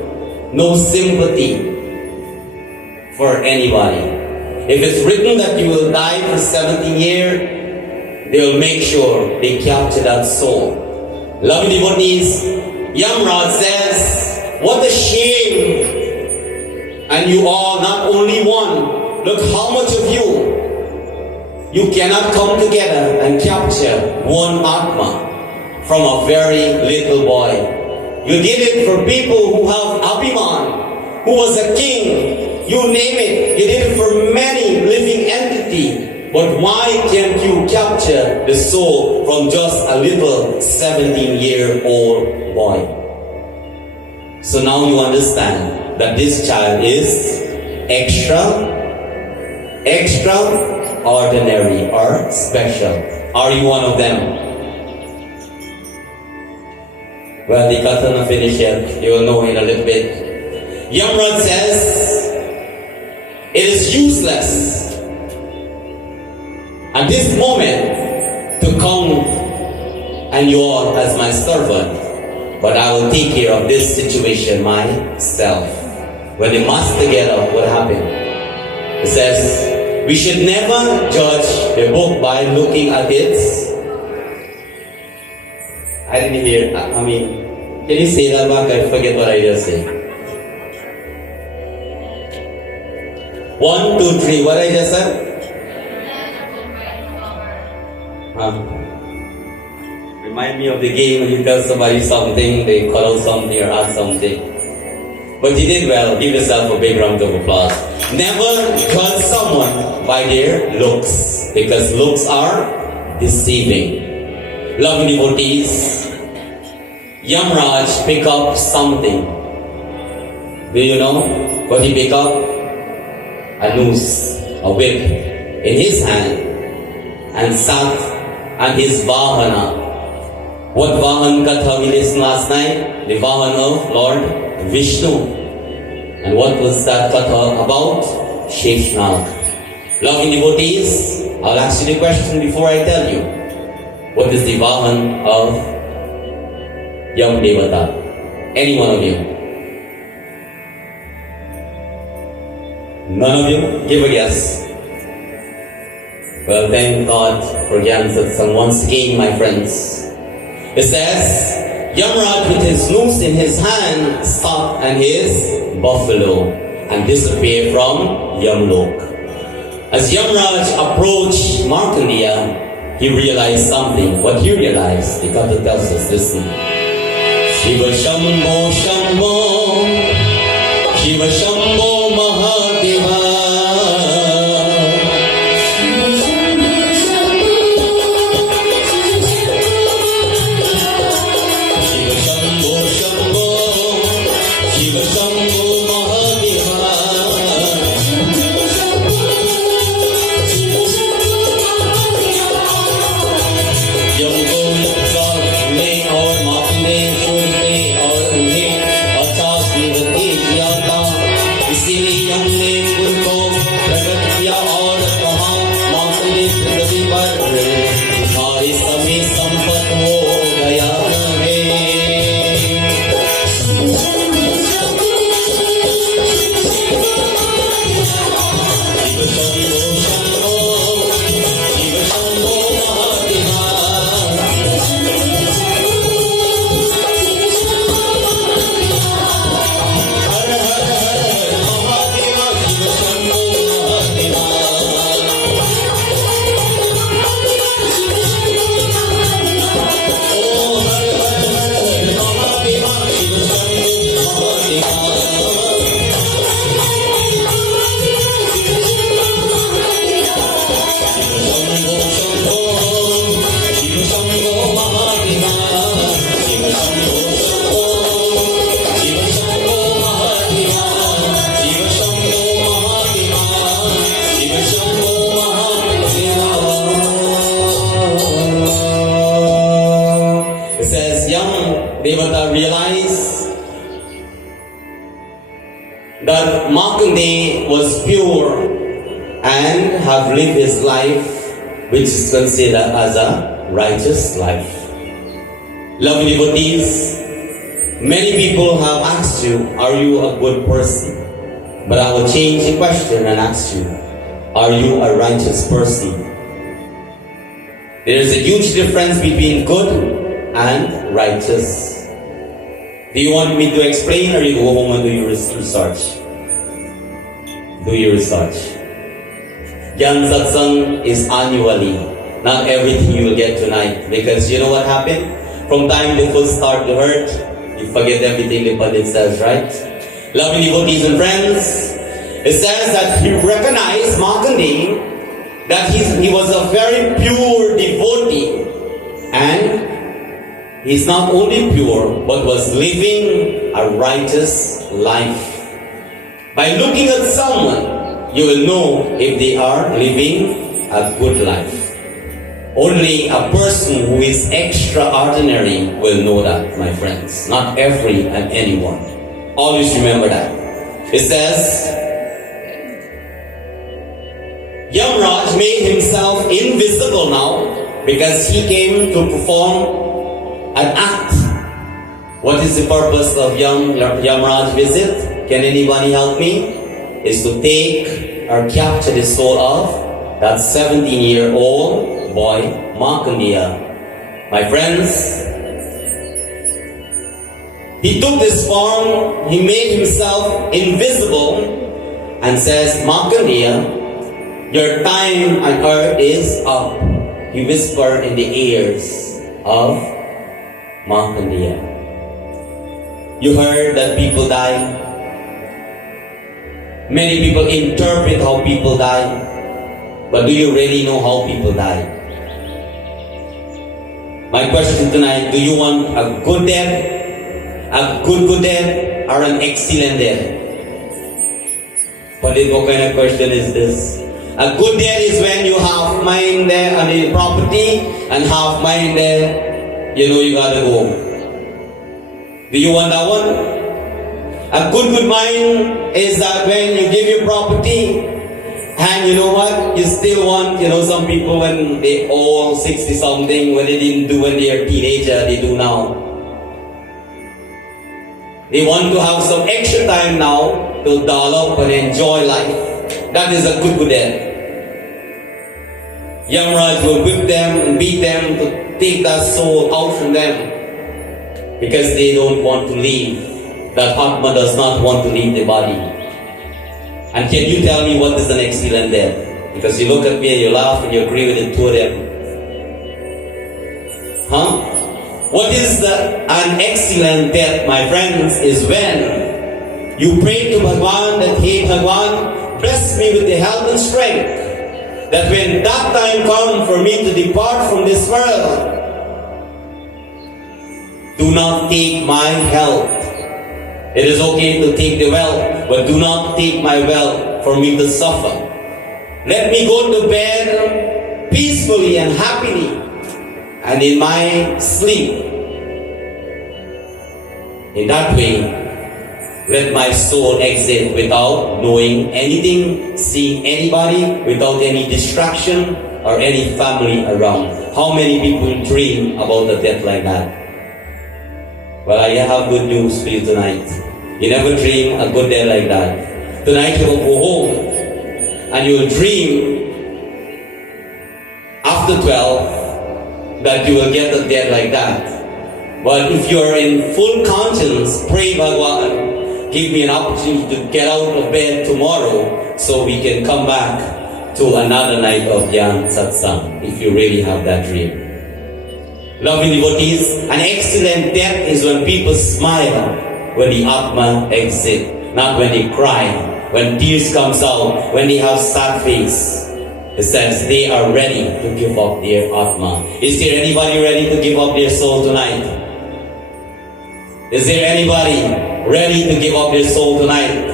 No sympathy for anybody. If it's written that you will die for 17 years, they will make sure they capture that soul. Loving devotees, Yamraj says, what a shame. And you all, not only one, look how much of you cannot come together and capture one Atma from a very little boy. You did it for people who have Abhiman, who was a king, you name it. You did it for many living entities. But why can't you capture the soul from just a little 17-year-old boy? So now you understand that this child is extraordinary or special. Are you one of them? Well, the katana finish yet. You will know in a little bit. Yamraj says, it is useless at this moment to come and you are as my servant but I will take care of this situation myself. When the master get up, what happened? It says, we should never judge the book by looking at its... I didn't hear, can you say that back? I forget what I just said. 1, 2, 3, what I just said? Remind me of the game when you tell somebody something, they cut out something or add something. But you did well. Give yourself a big round of applause. Never judge someone by their looks, because looks are deceiving. Loving devotees, Yamraj pick up something. Do you know what he pick up? A noose, a whip in his hand, and sat on his Vahana. What Vahan Katha we listened last night? The Vahan of Lord Vishnu. And what was that Katha about? Sheshnag. Loving devotees, I'll ask you the question before I tell you. What is the Vahan of Yam Devata? Any one of you? None of you? Give a guess. Well, thank God for Gyaan Satsangh once again, my friends. It says, Yamraj with his noose in his hand sat on his buffalo and disappeared from Yamlok. As Yamraj approached Markandeya, he realized something. What he realized, the Katha tells us, listen. Shiva Shambho Shambho, Shiva Shambho Mahadeva. Devata realized that Markandeya was pure and have lived his life, which is considered as a righteous life. Loving devotees, many people have asked you, are you a good person? But I will change the question and ask you, are you a righteous person? There is a huge difference between good and righteous. Do you want me to explain, or you go home and do your research? Do your research. Gyaan Satsangh is annually. Not everything you will get tonight, because you know what happened? From time the foot start to hurt, you forget everything the Pandit says, right? Loving devotees and friends, it says that he recognized Markandeya, that he was a very pure devotee, and he's not only pure, but was living a righteous life. By looking at someone, you will know if they are living a good life. Only a person who is extraordinary will know that, my friends. Not every and anyone. Always remember that. It says, Yamraj made himself invisible now because he came to perform an act. What is the purpose of Yamraj visit? Can anybody help me? Is to take or capture the soul of that 17-year-old boy, Markandeya. My friends, he took this form, he made himself invisible and says, Markandeya, your time on earth is up. He whispered in the ears of Markandeya. You heard that people die. Many people interpret how people die. But do you really know how people die? My question tonight, do you want a good death? A good death or an excellent death? Pandit, what kind of question is this? A good death is when you have mind there on the property and half mind there, you gotta go. Do you want that one? A good mind is that when you give your property and you know what? You still want, some people when they all 60 something, when they didn't do when they are teenager, they do now. They want to have some extra time now to develop and enjoy life. That is a good death. Yamraj will whip them and beat them to take that soul out from them because they don't want to leave. That Atma does not want to leave the body. And can you tell me what is an excellent death? Because you look at me and you laugh and you agree with the two of them. Huh? What is an excellent death, my friends, is when you pray to Bhagwan that, hey Bhagwan, bless me with the health and strength, that when that time comes for me to depart from this world, do not take my health. It is okay to take the wealth, but do not take my wealth for me to suffer. Let me go to bed peacefully and happily, and in my sleep. In that way, let my soul exit without knowing anything, seeing anybody, without any distraction or any family around. How many people dream about a death like that? Well, I have good news for you tonight. You never dream a good death like that. Tonight you will go home and you will dream after 12 that you will get a death like that. But if you are in full conscience, pray Bhagwan, give me an opportunity to get out of bed tomorrow so we can come back to another night of Gyaan Satsangh, if you really have that dream. Loving devotees, an excellent death is when people smile when the Atma exits, not when they cry, when tears comes out, when they have sad face. It says they are ready to give up their Atma. Is there anybody ready to give up their soul tonight? Is there anybody ready to give up their soul tonight?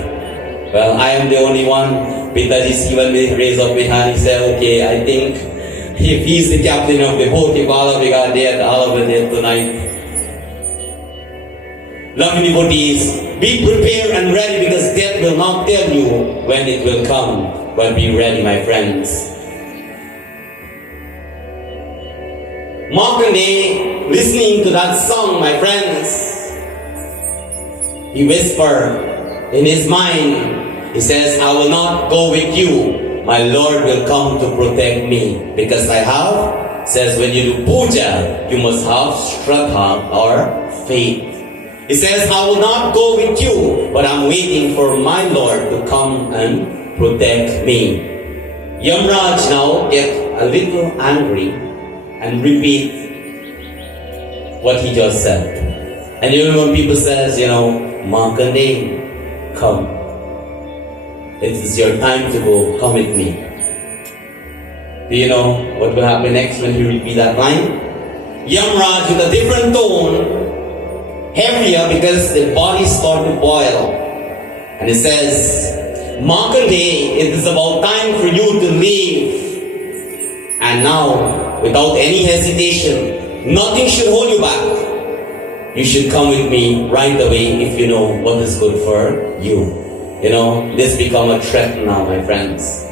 Well, I am the only one. Pitaji even raised up his hand. He said, okay, I think if he's the captain of the boat, if all of you are dead, all of us dead tonight. Loving devotees, be prepared and ready because death will not tell you when it will come. But be ready, my friends. Markandeya, listening to that song, my friends, he whispered in his mind, he says, I will not go with you. My Lord will come to protect me. Because I have, says when you do puja, you must have shraddha or faith. He says, I will not go with you, but I'm waiting for my Lord to come and protect me. Yamraj now gets a little angry and repeat what he just said. And when people says, Markandeya, come. It is your time to go, come with me. Do you know what will happen next when he repeat that line? Yamraj with a different tone, heavier because the body starts to boil. And it says, Markandeya, it is about time for you to leave. And now, without any hesitation, nothing should hold you back. You should come with me right away if you know what is good for you. This become a threat now, my friends.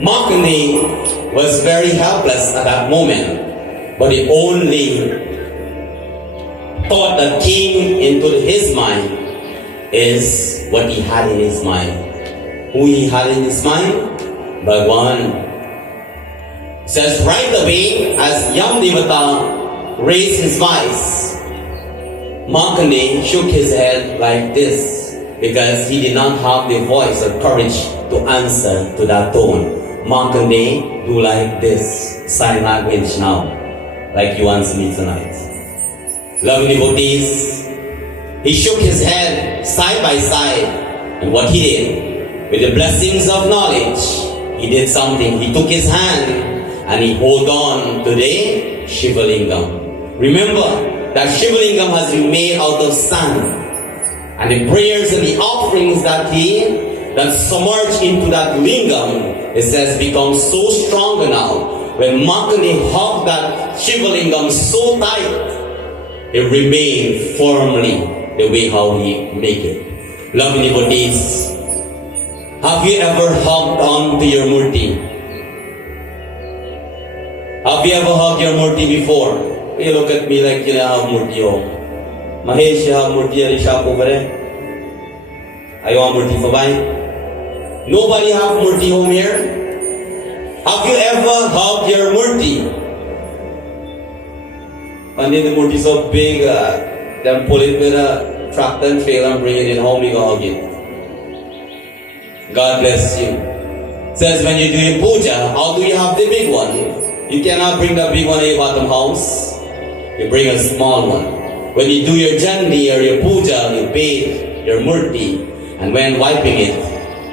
Markandeya was very helpless at that moment But the only thought that came into his mind is what he had in his mind. Who he had in his mind? Bhagwan. Says right away as Yam Devata raised his voice, Markandeya shook his head like this because he did not have the voice or courage to answer to that tone. Markandeya do like this, sign language now, like you answer me tonight. Loving devotees, he shook his head side by side, and what he did, with the blessings of knowledge, he did something. He took his hand and he held on to the Shiva Lingam. Remember that Shiva Lingam has been made out of sand, and the prayers and the offerings that submerged into that lingam, it says, become so stronger now. When Markandeya hugged that Shiva Lingam so tight, it remained firmly the way how he make it. Loving devotees, have you ever hugged on to your murti? Have you ever hugged your murti before? You look at me like you have murti home. Mahesh, you have murti at the shop over there? Are you on murti for buying? Nobody have murti home here? Have you ever hugged your murti? Pandit, the murti so big, then pull it with a tractor and trailer and bring it in home, you go hug it. God bless you. Says when you do your puja, how do you have the big one? You cannot bring the big one in your bottom house. You bring a small one. When you do your jandi or your puja, you bathe your murti, and when wiping it,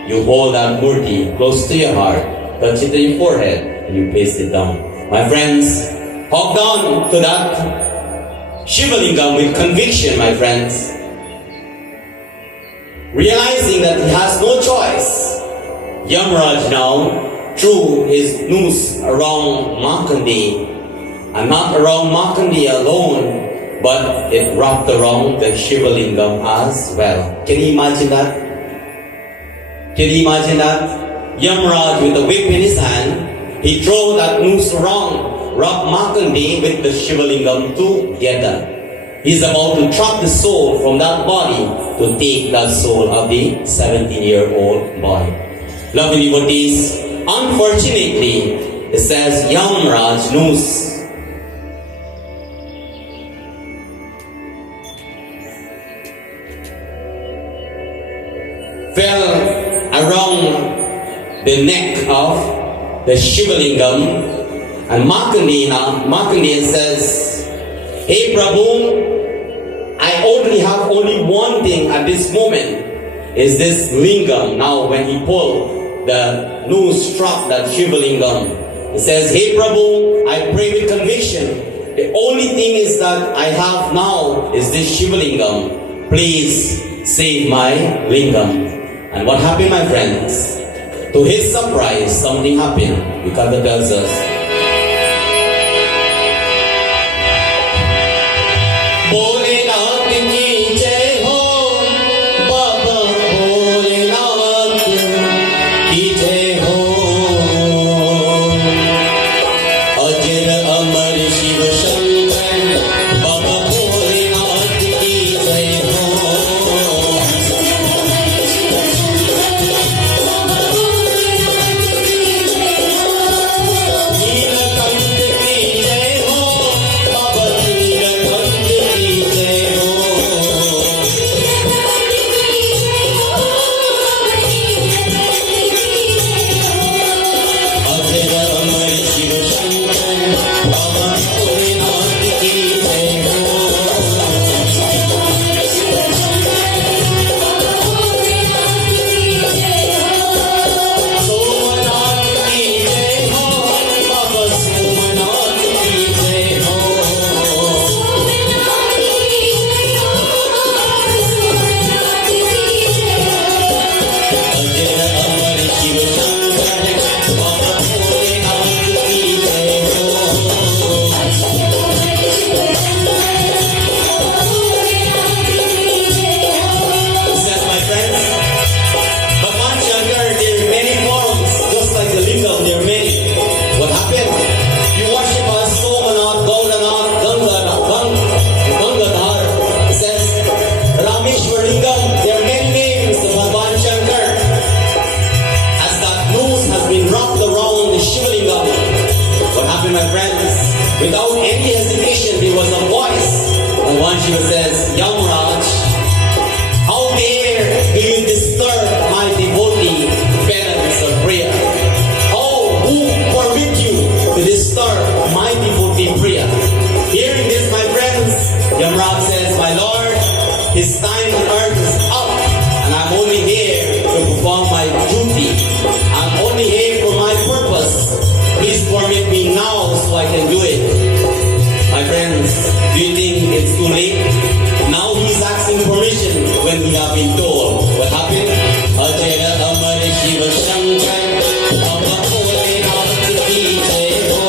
you hold that murti close to your heart, touch it to your forehead, and you place it down. My friends, hug on to that Shiva Lingam with conviction, my friends. Realizing that he has no choice, Yamraj now threw his noose around Markandeya, and not around Markandeya alone, but it wrapped around the Shiva Lingam as well. Can you imagine that? Can you imagine that? Yamraj with a whip in his hand, he threw that noose around, wrapped Markandeya with the Shiva Lingam together. He's about to trap the soul from that body to take that soul of the 17-year-old boy. Loving devotees, unfortunately, it says Yamraj noose fell around the neck of the Shiva Lingam, and Markandeya says, "Hey Prabhu, I have one thing at this moment, is this lingam." Now when he pulled the noose strap that Shiva Lingam, he says, "Hey Prabhu, I pray with conviction. The only thing is that I have now is this Shiva Lingam. Please save my lingam." And what happened, my friends? To his surprise, something happened. Because it tells us, What happened? You worship us so not God Without any hesitation, there was a voice. And one Shiva says, Young Raj, how dare do you disturb my devotee penance or prayer? Who permit you to disturb my devotee prayer? Hearing this, my friends, Yamraj says, My Lord, his time on earth is up, and I'm only here to perform my duty. I'm only here for my purpose. Please permit me now so I can do it. My friends, do you think it's too late? Now he's asking permission when we have been told. What happened? Ajaya Amar Shiva Shankar Baba Bholenath Ki Jai Ho.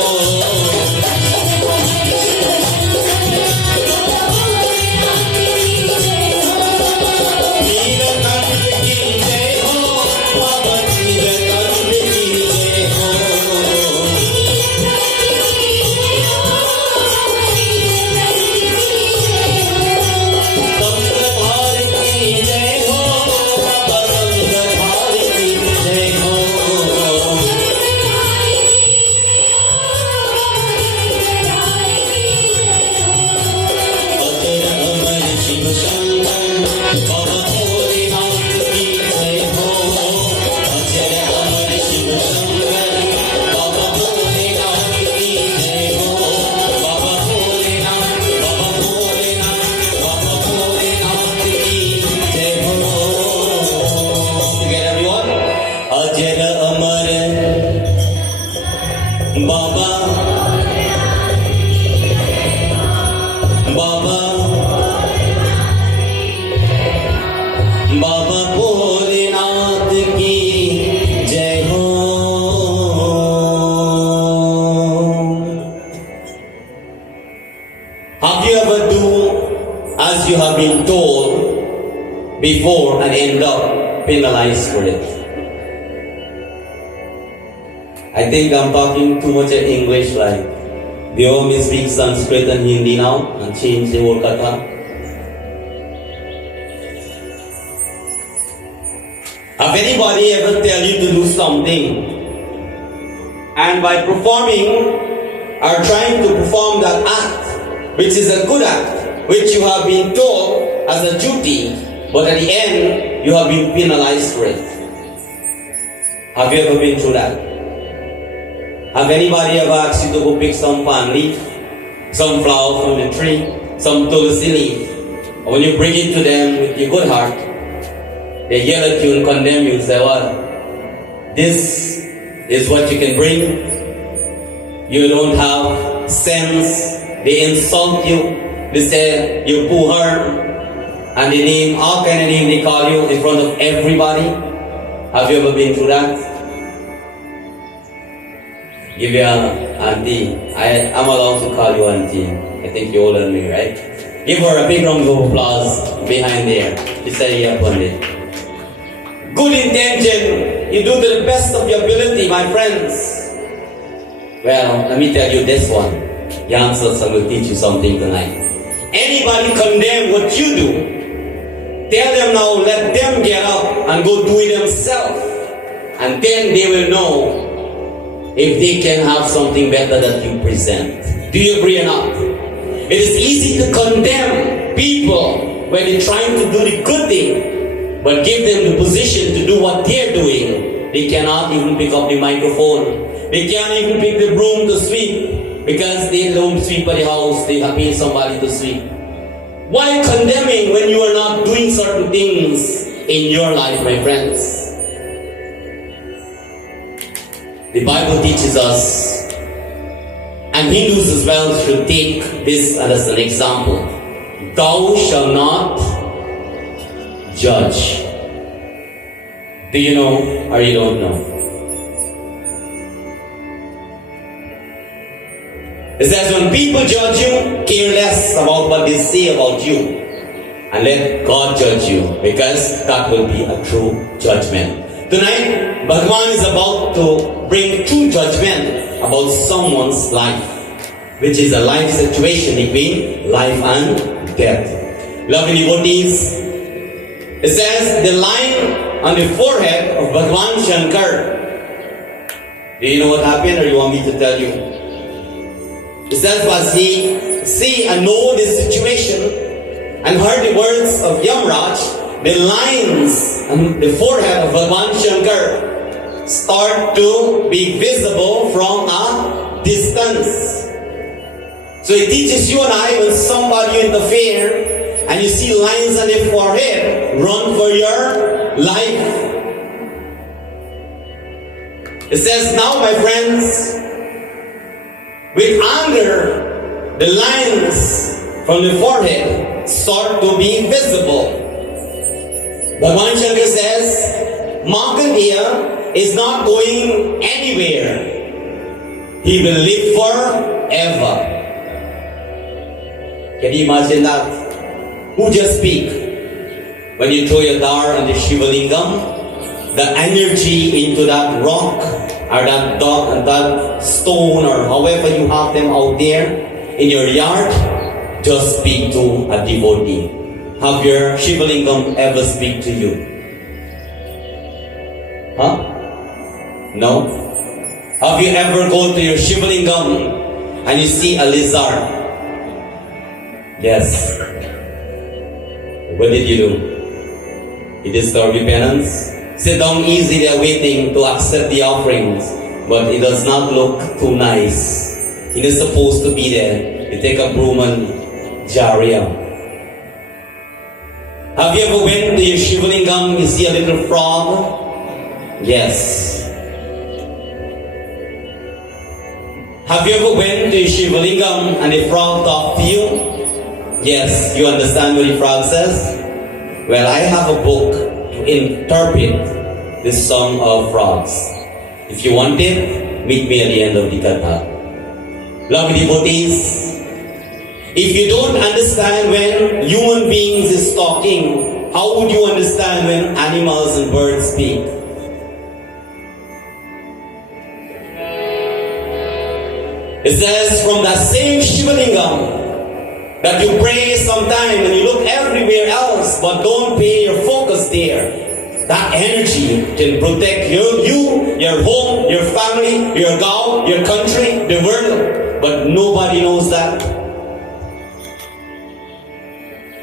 Before and end up penalized for it. I think I'm talking too much in English, like they want me to speak Sanskrit and Hindi now and change the whole kata. Have anybody ever tell you to do something and by performing or trying to perform that act, which is a good act, which you have been told as a duty, but at the end, you have been penalized for it? Have you ever been through that? Have anybody ever asked you to go pick some palm leaf, some flower from the tree, some tulsi leaf? And when you bring it to them with your good heart, they yell at you and condemn you and say, well, this is what you can bring. You don't have sense. They insult you. They say you're poor. And they name, all kind of name they call you in front of everybody. Have you ever been through that? Give your auntie. I'm allowed to call you auntie. I think you're older than me, right? Give her a big round of applause behind there. She said, yeah, Pandit. Good intention. You do to the best of your ability, my friends. Well, let me tell you this one. Gyaan Satsangh will teach you something tonight. Anybody condemn what you do, tell them now, let them get up and go do it themselves. And then they will know if they can have something better that you present. Do you agree or not? It is easy to condemn people when they're trying to do the good thing, but give them the position to do what they're doing. They cannot even pick up the microphone. They can't even pick the broom to sweep because they don't sweep at the house. They pay somebody to sweep. Why condemning when you are not doing certain things in your life, my friends? The Bible teaches us, and Hindus as well should take this as an example. Thou shalt not judge. Do you know or you don't know? It says when people judge you, care less about what they say about you. And let God judge you, because that will be a true judgment. Tonight, Bhagavan is about to bring true judgment about someone's life, which is a life situation between life and death. Loving devotees, it says the line on the forehead of Bhagavan Shankar. Do you know what happened, or you want me to tell you? It says, as he see and know this situation and heard the words of Yamraj, the lines on the forehead of Bhagwan Shankar start to be visible from a distance. So it teaches you and I, when somebody interfere and you see lines on their forehead, run for your life. It says, now my friends, with anger, the lines from the forehead start to be visible. Bhagwan Shankar says, Markandeya is not going anywhere. He will live forever. Can you imagine that? Who just speak? When you throw your dar on the Shivalingam, the energy into that rock or that dog, that stone, or however you have them out there in your yard, just speak to a devotee. Have your Shivalingam ever speak to you? Huh? No? Have you ever gone to your Shivalingam and you see a lizard? Yes. What did you do? You disturb your penance? Sit down easy there waiting to accept the offerings, but it does not look too nice. It is supposed to be there. You take a broom and Jarya. Have you ever went to your Shivalingam, you see a little frog? Yes. Have you ever went to your Shivalingam and the frog talked to you? Yes. You understand what the frog says? Well, I have a book to interpret this song of frogs. If you want it, meet me at the end of the katha. Lovely devotees, if you don't understand when human beings is talking, how would you understand when animals and birds speak? It says, from that same Shivalingam that you pray sometime and you look everywhere else but don't pay your focus there, that energy can protect you, your home, your family, your gaon, your country, the world, but nobody knows that.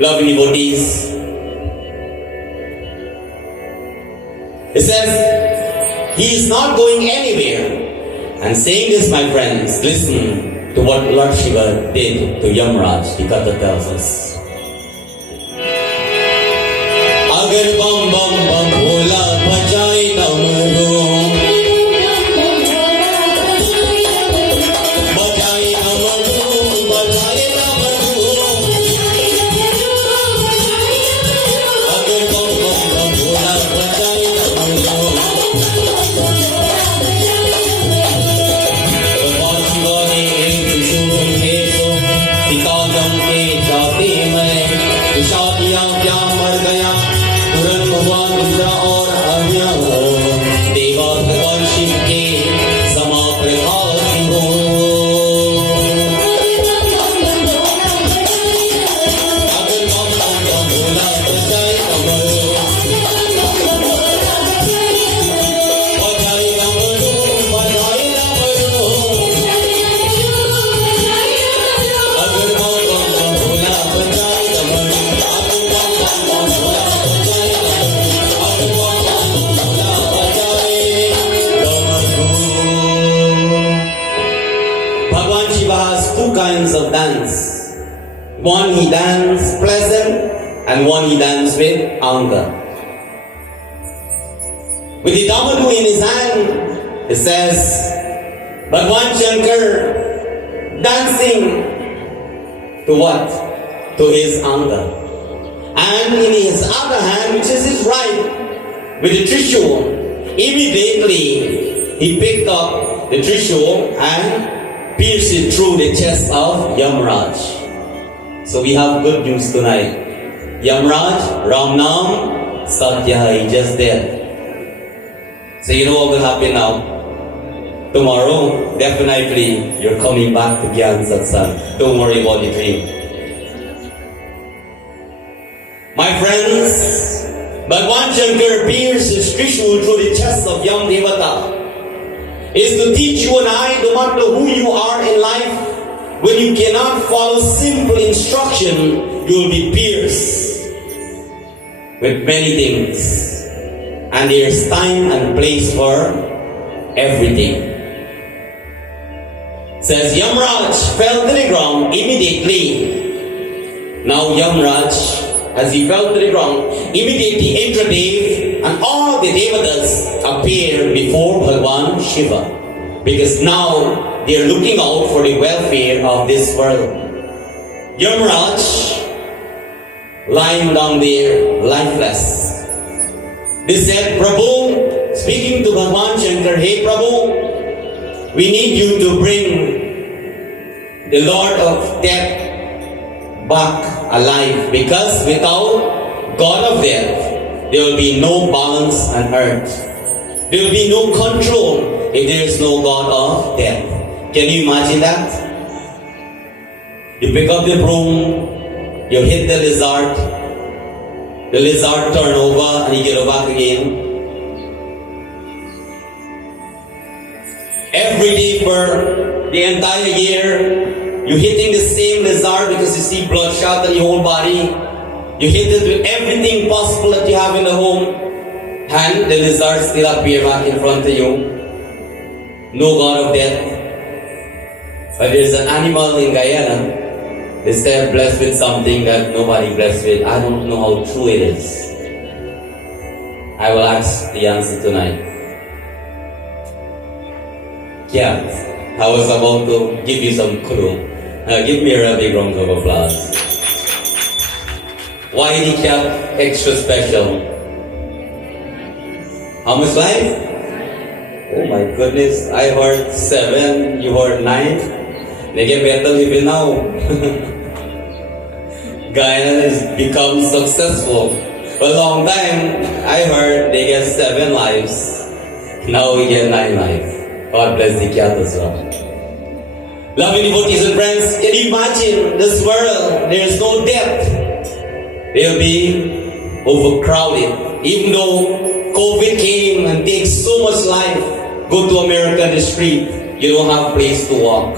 Lovely devotees, it says he is not going anywhere. And saying this, my friends, listen to what Lord Shiva did to Yamraj. The Katha tells us. Agar bam bam bam bhola bajai namro, bajai namro, bajai namro. Agar bam bam bam bhola bajai namro. Of dance. One he dance pleasant and one he dance with anger. With the Damadu in his hand, it says, but one Shankar dancing to what? To his anger. And in his other hand, which is his right, with the Trishul, immediately he picked up the Trishul and pierced it through the chest of Yamraj. So we have good news tonight. Yamraj, Ramnam, Satya, he just dead. So you know what will happen now? Tomorrow, definitely, you're coming back to Gyaan Satsangh. Don't worry about the dream. My friends, Bhagwan Shankar pierced his Trishul through the chest of Yam Devata is to teach you and I, no matter who you are in life, when you cannot follow simple instruction, you will be pierced with many things. And there's time and place for everything. Says Yamraj fell to the ground immediately. Now Yamraj, as he fell to the ground, immediately Indradev and all the Devatas appear before Bhagwan Shiva. Because now they are looking out for the welfare of this world. Yamraj lying down there lifeless. They said, Prabhu, speaking to Bhagwan Shankar, hey Prabhu, we need you to bring the Lord of Death back alive, because without God of Death, there will be no balance on earth. There will be no control if there is no God of Death. Can you imagine that? You pick up the broom, you hit the lizard turn over and you get back again. Every day for the entire year, you're hitting the same lizard because you see bloodshot in your whole body. You hit it with everything possible that you have in the home, and the lizard still appear back in front of you. No God of Death. But there's an animal in Gyaan. They say blessed with something that nobody blessed with. I don't know how true it is. I will ask the answer tonight. Gyaan. I was about to give you some clue. Give me a big round of applause. Why the cat extra special? How much life? Oh my goodness, I heard 7, you heard 9. They get better even now. Gyaan has become successful. For a long time, I heard they get 7 lives. Now we get 9 lives. God bless the cat as well. Loving devotees and friends, can you imagine this world? There is no depth. They'll be overcrowded. Even though COVID came and takes so much life, go to America in the street, you don't have a place to walk.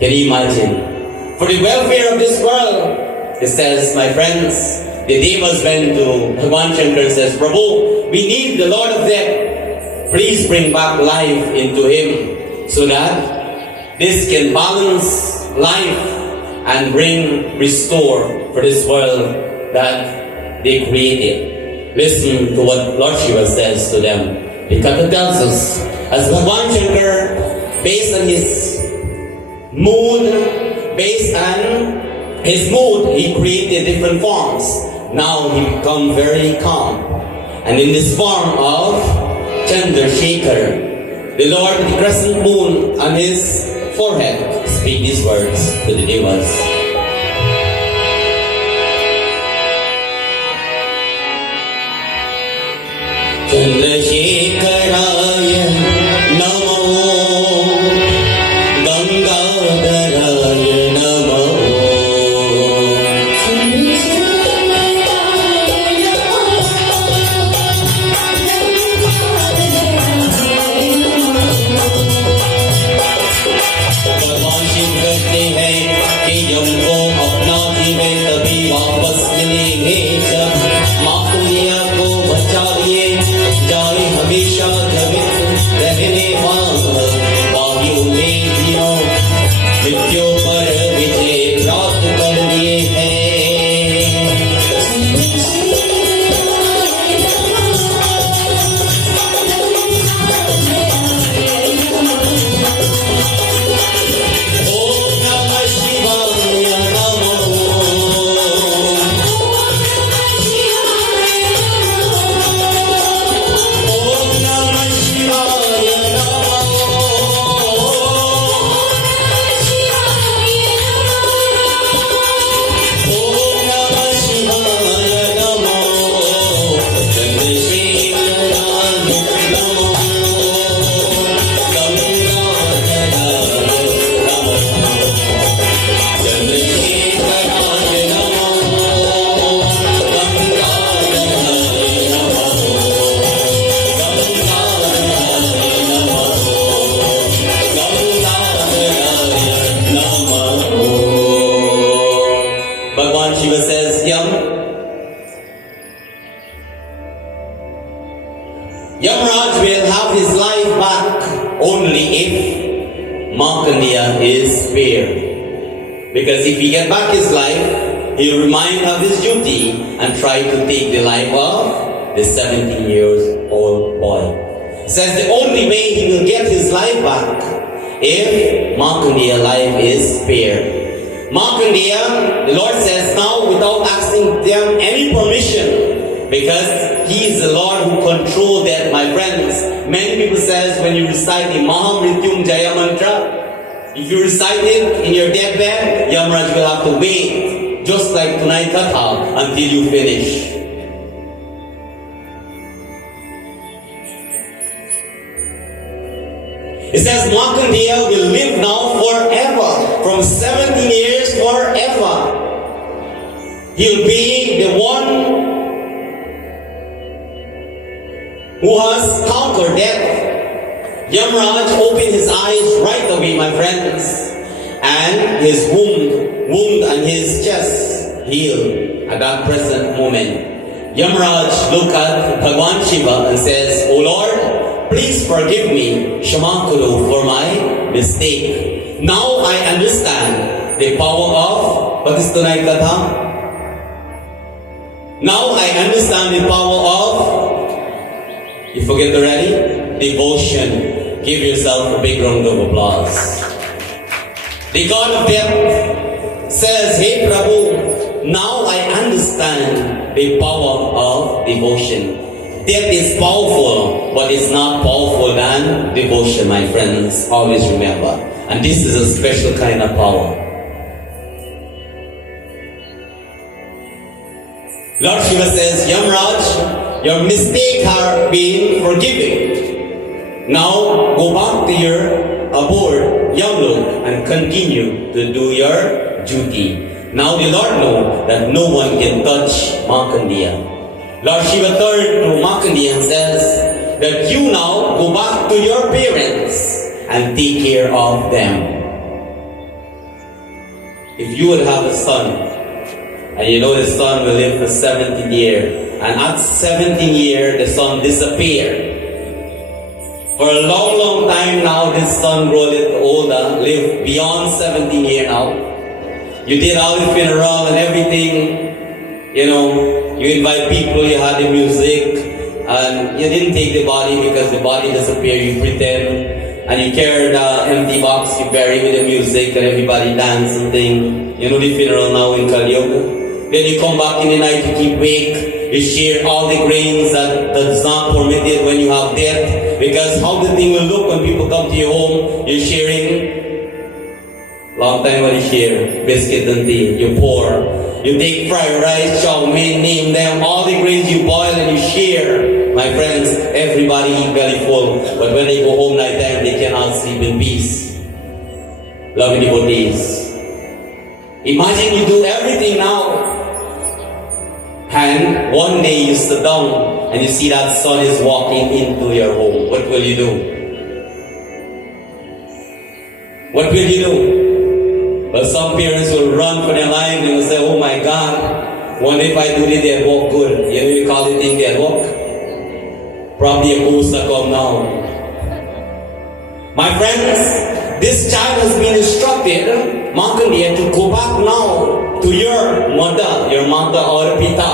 Can you imagine? For the welfare of this world, it says, my friends, the Devas went to Bhagwan Shankar and says, Prabhu, we need the Lord of Death. Please bring back life into him so that this can balance life and restore for this world that they created. Listen to what Lord Shiva says to them. Because it tells us, as Bhagwan Shankar, based on his mood, he created different forms. Now he become very calm. And in this form of Chandrasekhar, the Lord with the crescent moon on his forehead, speak these words to the Devas. Chandrasekharaya Namo Gangadharaya Namo Bhagwan Shiv कहते हैं कि Yamraj will have his life back only if Markandeya is spared. Because if he get back his life, he will remind of his duty and try to take the life of the 17 years old boy. It says the only way he will get his life back if Markandeya's life is spared. Markandeya, the Lord says now without asking them any permission, because He is the Lord who controls that, my friends. Many people says when you recite the Mahamrityunjaya mantra, if you recite it in your deathbed, Yamraj will have to wait, just like tonight Katha, until you finish. It says Markandeya will live now forever, from 17 years forever. He'll be the one who has conquered death. Yamraj opened his eyes right away, my friends, and his wound and his chest healed at that present moment. Yamraj looked at Bhagwan Shiva and says, "O Lord, please forgive me, Shamakuru, for my mistake. Now I understand the power of," what is tonight's katha? Now I understand the power of, you forget already? Devotion. Give yourself a big round of applause. The God of death says, "Hey Prabhu, now I understand the power of devotion." Death is powerful, but it's not powerful than devotion, my friends. Always remember. And this is a special kind of power. Lord Shiva says, "Yamraj, your mistake has been forgiven. Now go back to your abode, Yamlok, and continue to do your duty." Now the Lord knows that no one can touch Markandeya. Lord Shiva turned to Markandeya and says that you now go back to your parents and take care of them. If you would have a son, and you know the son will live for 17 years, and at 17 years the son disappeared. For a long, long time now, this son grew a little older, lived beyond 17 years now. You did all the funeral and everything, you know, you invite people, you had the music, and you didn't take the body because the body disappeared, you pretend, and you carried the empty box, you bury with the music, and everybody dance and thing. You know the funeral now in Kali Yuga? Then you come back in the night to keep wake. You share all the grains that's not permitted when you have death. Because how the thing will look when people come to your home, you're sharing. Long time when you share biscuit and tea, you pour. You take fried rice, chow mein, name them, all the grains you boil and you share. My friends, everybody eat belly full. But when they go home night time, they cannot sleep in peace. Loving devotees. Imagine you do everything now. And one day you sit down and you see that son is walking into your home. What will you do? What will you do? Well, some parents will run for their life. They will say, "Oh my God, what if I do the dead walk good?" You know, you call it in dead walk. Probably a ghost will come now. My friends, this child has been instructed, Markandeya, to go back now to your mother or pita,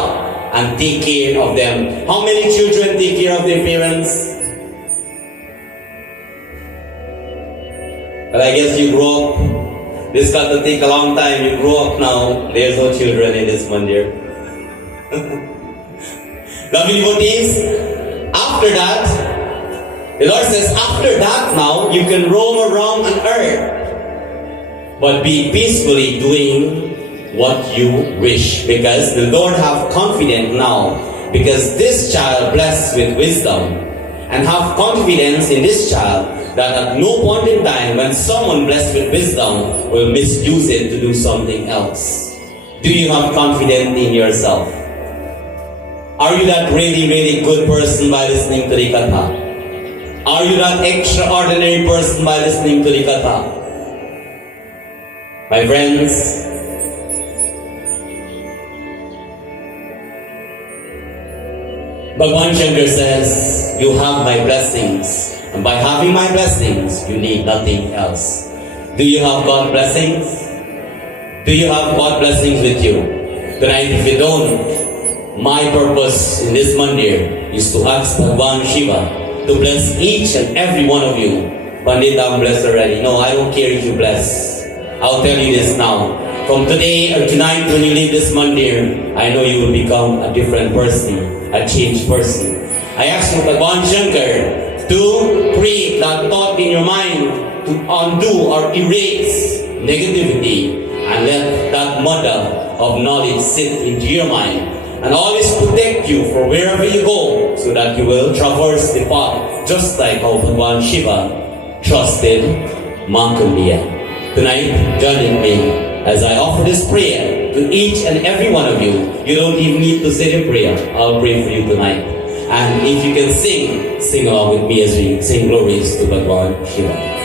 and take care of them. How many children take care of their parents? Well, I guess you grew up. This got to take a long time. You grew up now. There's no children in this Mandir. Loving devotees, after that, the Lord says, after that now, you can roam around on earth, but be peacefully doing what you wish, because the Lord have confidence now, because this child blessed with wisdom, and have confidence in this child that at no point in time when someone blessed with wisdom will misuse it to do something else. Do you have confidence in yourself? Are you that really, really good person by listening to the katha? Are you that extraordinary person by listening to the katha? My friends, Bhagwan Shankar says, you have my blessings. And by having my blessings, you need nothing else. Do you have God's blessings? Do you have God's blessings with you? Tonight, if you don't, my purpose in this Mandir is to ask Bhagwan Shiva to bless each and every one of you. Pandit, I'm blessed already. No, I don't care if you bless. I'll tell you this now. From today or tonight when you leave this Mandir, I know you will become a different person, a changed person. I ask you, Bhagwan Shankar, to create that thought in your mind to undo or erase negativity and let that mother of knowledge sit into your mind and always protect you for wherever you go so that you will traverse the path just like how Bhagwan Shiva trusted Makandiya. Tonight, join me as I offer this prayer to each and every one of you. You don't even need to say the prayer. I'll pray for you tonight. And if you can sing, sing along with me as we sing glories to Bhagwan Shiva.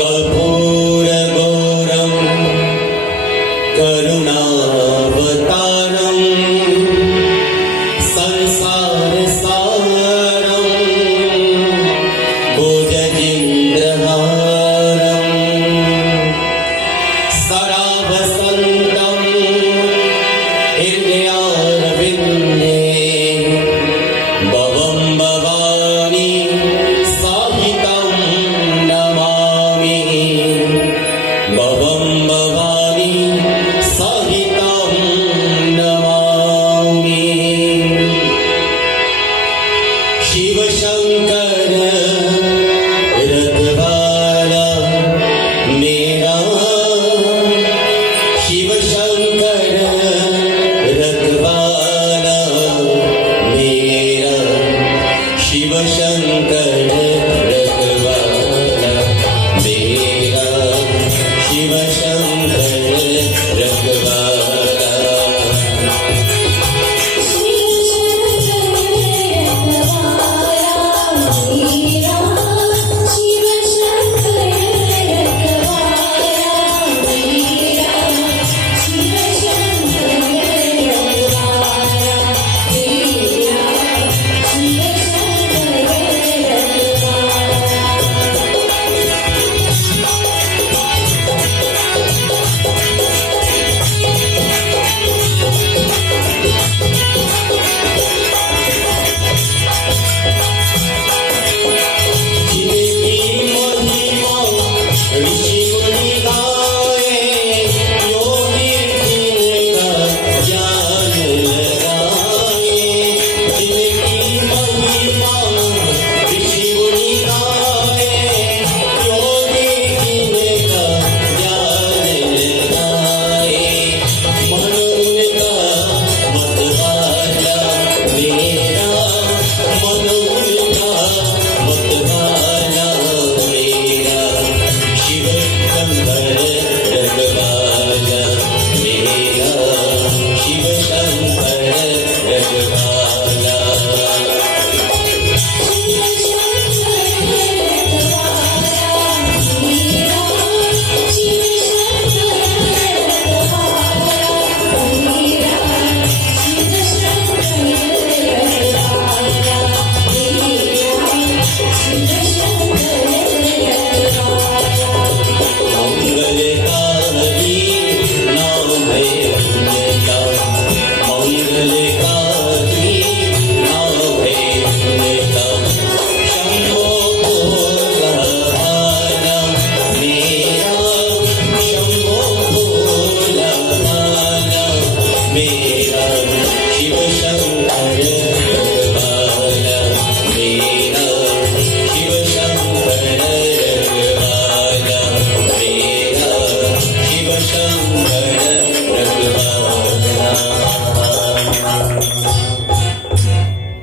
Karpura Goram Karunavataram Sansara Saram Bhujagindraharam Saravasantam Indriyaravinde Bhavam Bhavani Sahitam Namami Bhavam Bhavani Sahitam Namami Shiva Shankara Ratvala Mera Shiva Shankara Ratvala Mera Shiva Shankara Ratvala Mera Shiva Shankara Ratvala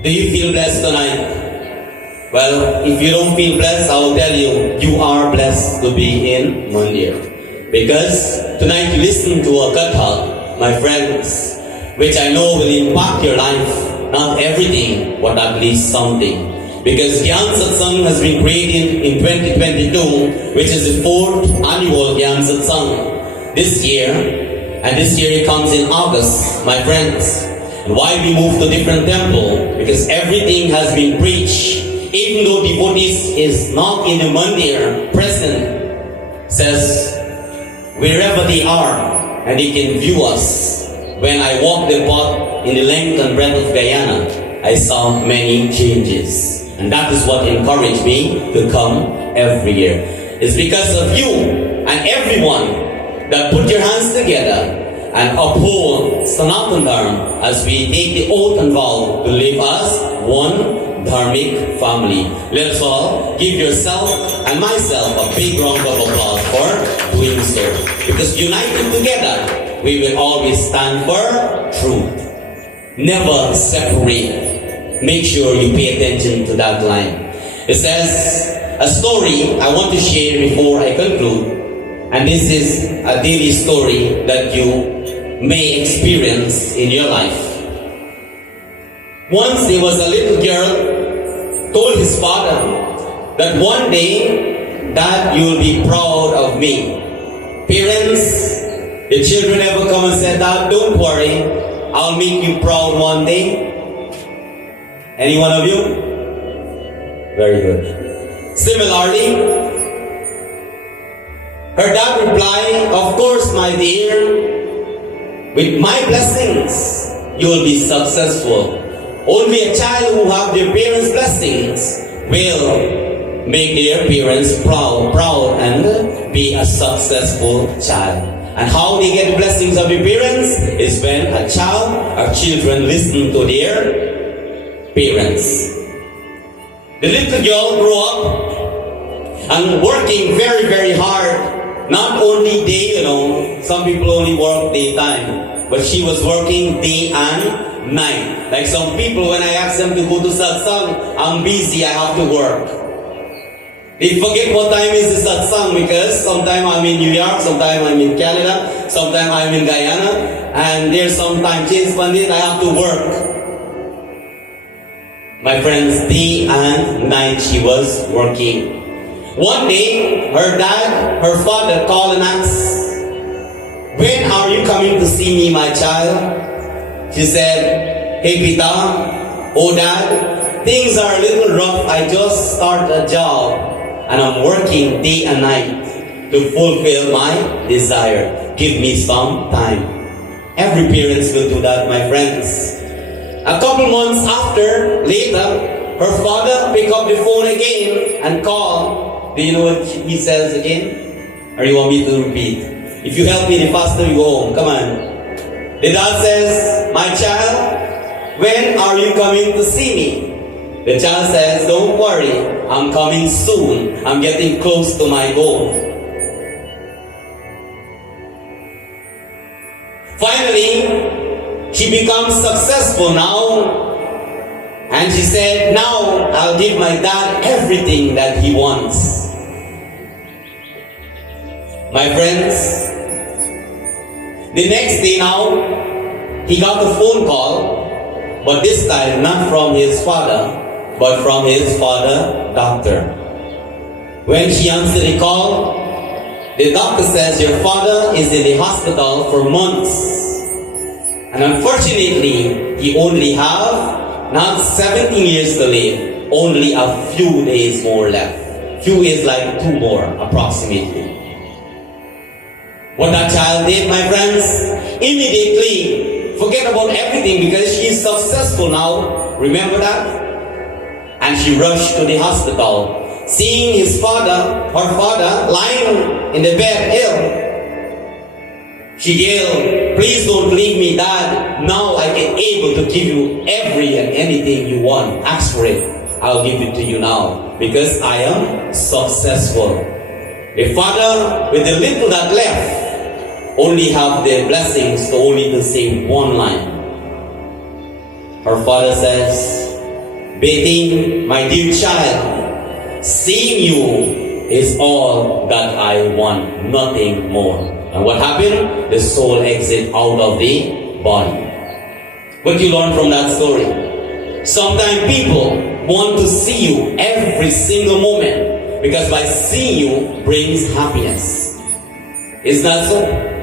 Do you feel blessed tonight? Well, if you don't feel blessed, I'll tell you, you are blessed to be in Mandir. Because tonight you listen to a katha, my friends, which I know will impact your life. Not everything, but at least something. Because Gyaan Satsangh has been created in 2022, which is the 4th annual Gyaan Satsangh. This year, And this year it comes in August, my friends. And why we move to different temple? Because everything has been preached. Even though devotees is not in the Mandir present, says wherever they are, and they can view us. When I walked the path in the length and breadth of Guyana, I saw many changes. And that is what encouraged me to come every year. It's because of you and everyone that put your hands together and uphold Sanatan Dharma as we take the oath and vow to live as one dharmic family. Let's all give yourself and myself a big round of applause for doing so. Because united together, we will always stand for truth. Never separate. Make sure you pay attention to that line. It says, a story I want to share before I conclude. And this is a daily story that you may experience in your life. Once there was a little girl told his father that one day, Dad, you will be proud of me. Parents, the children ever come and say, Dad, don't worry, I'll make you proud one day. Any one of you? Very good. Similarly, her dad replied, of course, my dear, with my blessings, you will be successful. Only a child who have their parents' blessings will make their parents proud and be a successful child. And how they get the blessings of their parents is when a child or children listen to their parents. The little girl grew up and working very, very hard. Not only day, some people only work daytime, but she was working day and night. Like some people, when I ask them to go to Satsangh, I'm busy, I have to work. They forget what time is the Satsangh because sometimes I'm in New York, sometimes I'm in Canada, sometimes I'm in Guyana, and there's some time change, Pandit, I have to work. My friends, day and night she was working. One day, her father called and asked, when are you coming to see me, my child? She said, hey Pita, oh Dad, things are a little rough. I just started a job and I'm working day and night to fulfill my desire. Give me some time. Every parent will do that, my friends. A couple months later, her father picked up the phone again and called. Do you know what he says again? Or you want me to repeat? If you help me, the faster you go home. Come on. The dad says, my child, when are you coming to see me? The child says, don't worry, I'm coming soon. I'm getting close to my goal. Finally, she becomes successful now. And she said, now I'll give my dad everything that he wants. My friends, the next day now, he got a phone call, but this time not from his father, but from his father doctor. When she answered the call, the doctor says, your father is in the hospital for months. And unfortunately, he only have not 17 years to live, only a few days more left. Few is like 2 more, approximately. What that child did, my friends, immediately forget about everything because she is successful now. Remember that? And she rushed to the hospital. Seeing her father lying in the bed ill, she yelled, please don't leave me, Dad. Now I can able to give you every and anything you want. Ask for it. I'll give it to you now because I am successful. The father, with the little that left, only have the blessings to only to say one line. Her father says, Betty, my dear child, seeing you is all that I want, nothing more. And what happened? The soul exit out of the body. What do you learn from that story? Sometimes people want to see you every single moment because by seeing you brings happiness. Is that so?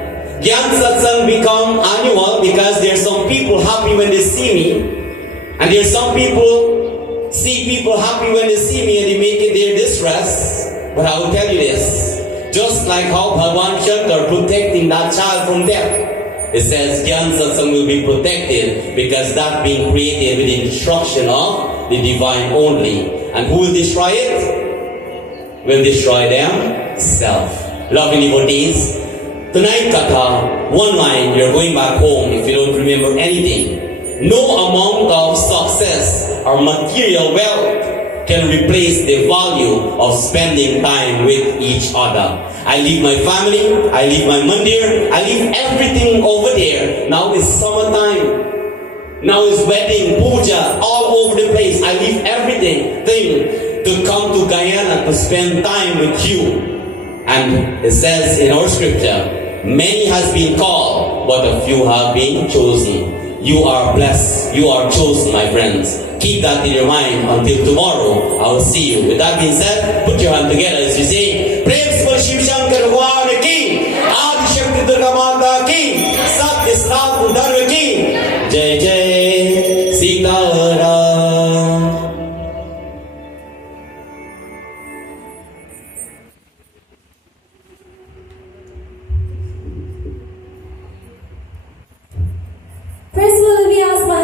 Gyaan Satsang become annual because there's some people happy when they see me, and there's some people see people happy when they see me and they make it their distress. But I will tell you this, just like how Bhagwan Shankar protecting that child from death, it says Gyaan Satsang will be protected because that being created with the instruction of the divine only. And who will destroy it? Will destroy themselves. Loving devotees, tonight Katha, one line, you're going back home if you don't remember anything. No amount of success or material wealth can replace the value of spending time with each other. I leave my family, I leave my Mandir, I leave everything over there. Now it's summertime. Now it's wedding, puja, all over the place. I leave everything to come to Gyaan to spend time with you. And it says in our scripture, many has been called, but a few have been chosen. You are blessed. You are chosen, my friends. Keep that in your mind until tomorrow. I will see you. With that being said, put your hand together as you say, Prem Small Shiv Shankar Bhagwan Ki, Adi Shakti Durga Mata Ki, Sat Islam Dharma Ki, Jai Jai Sita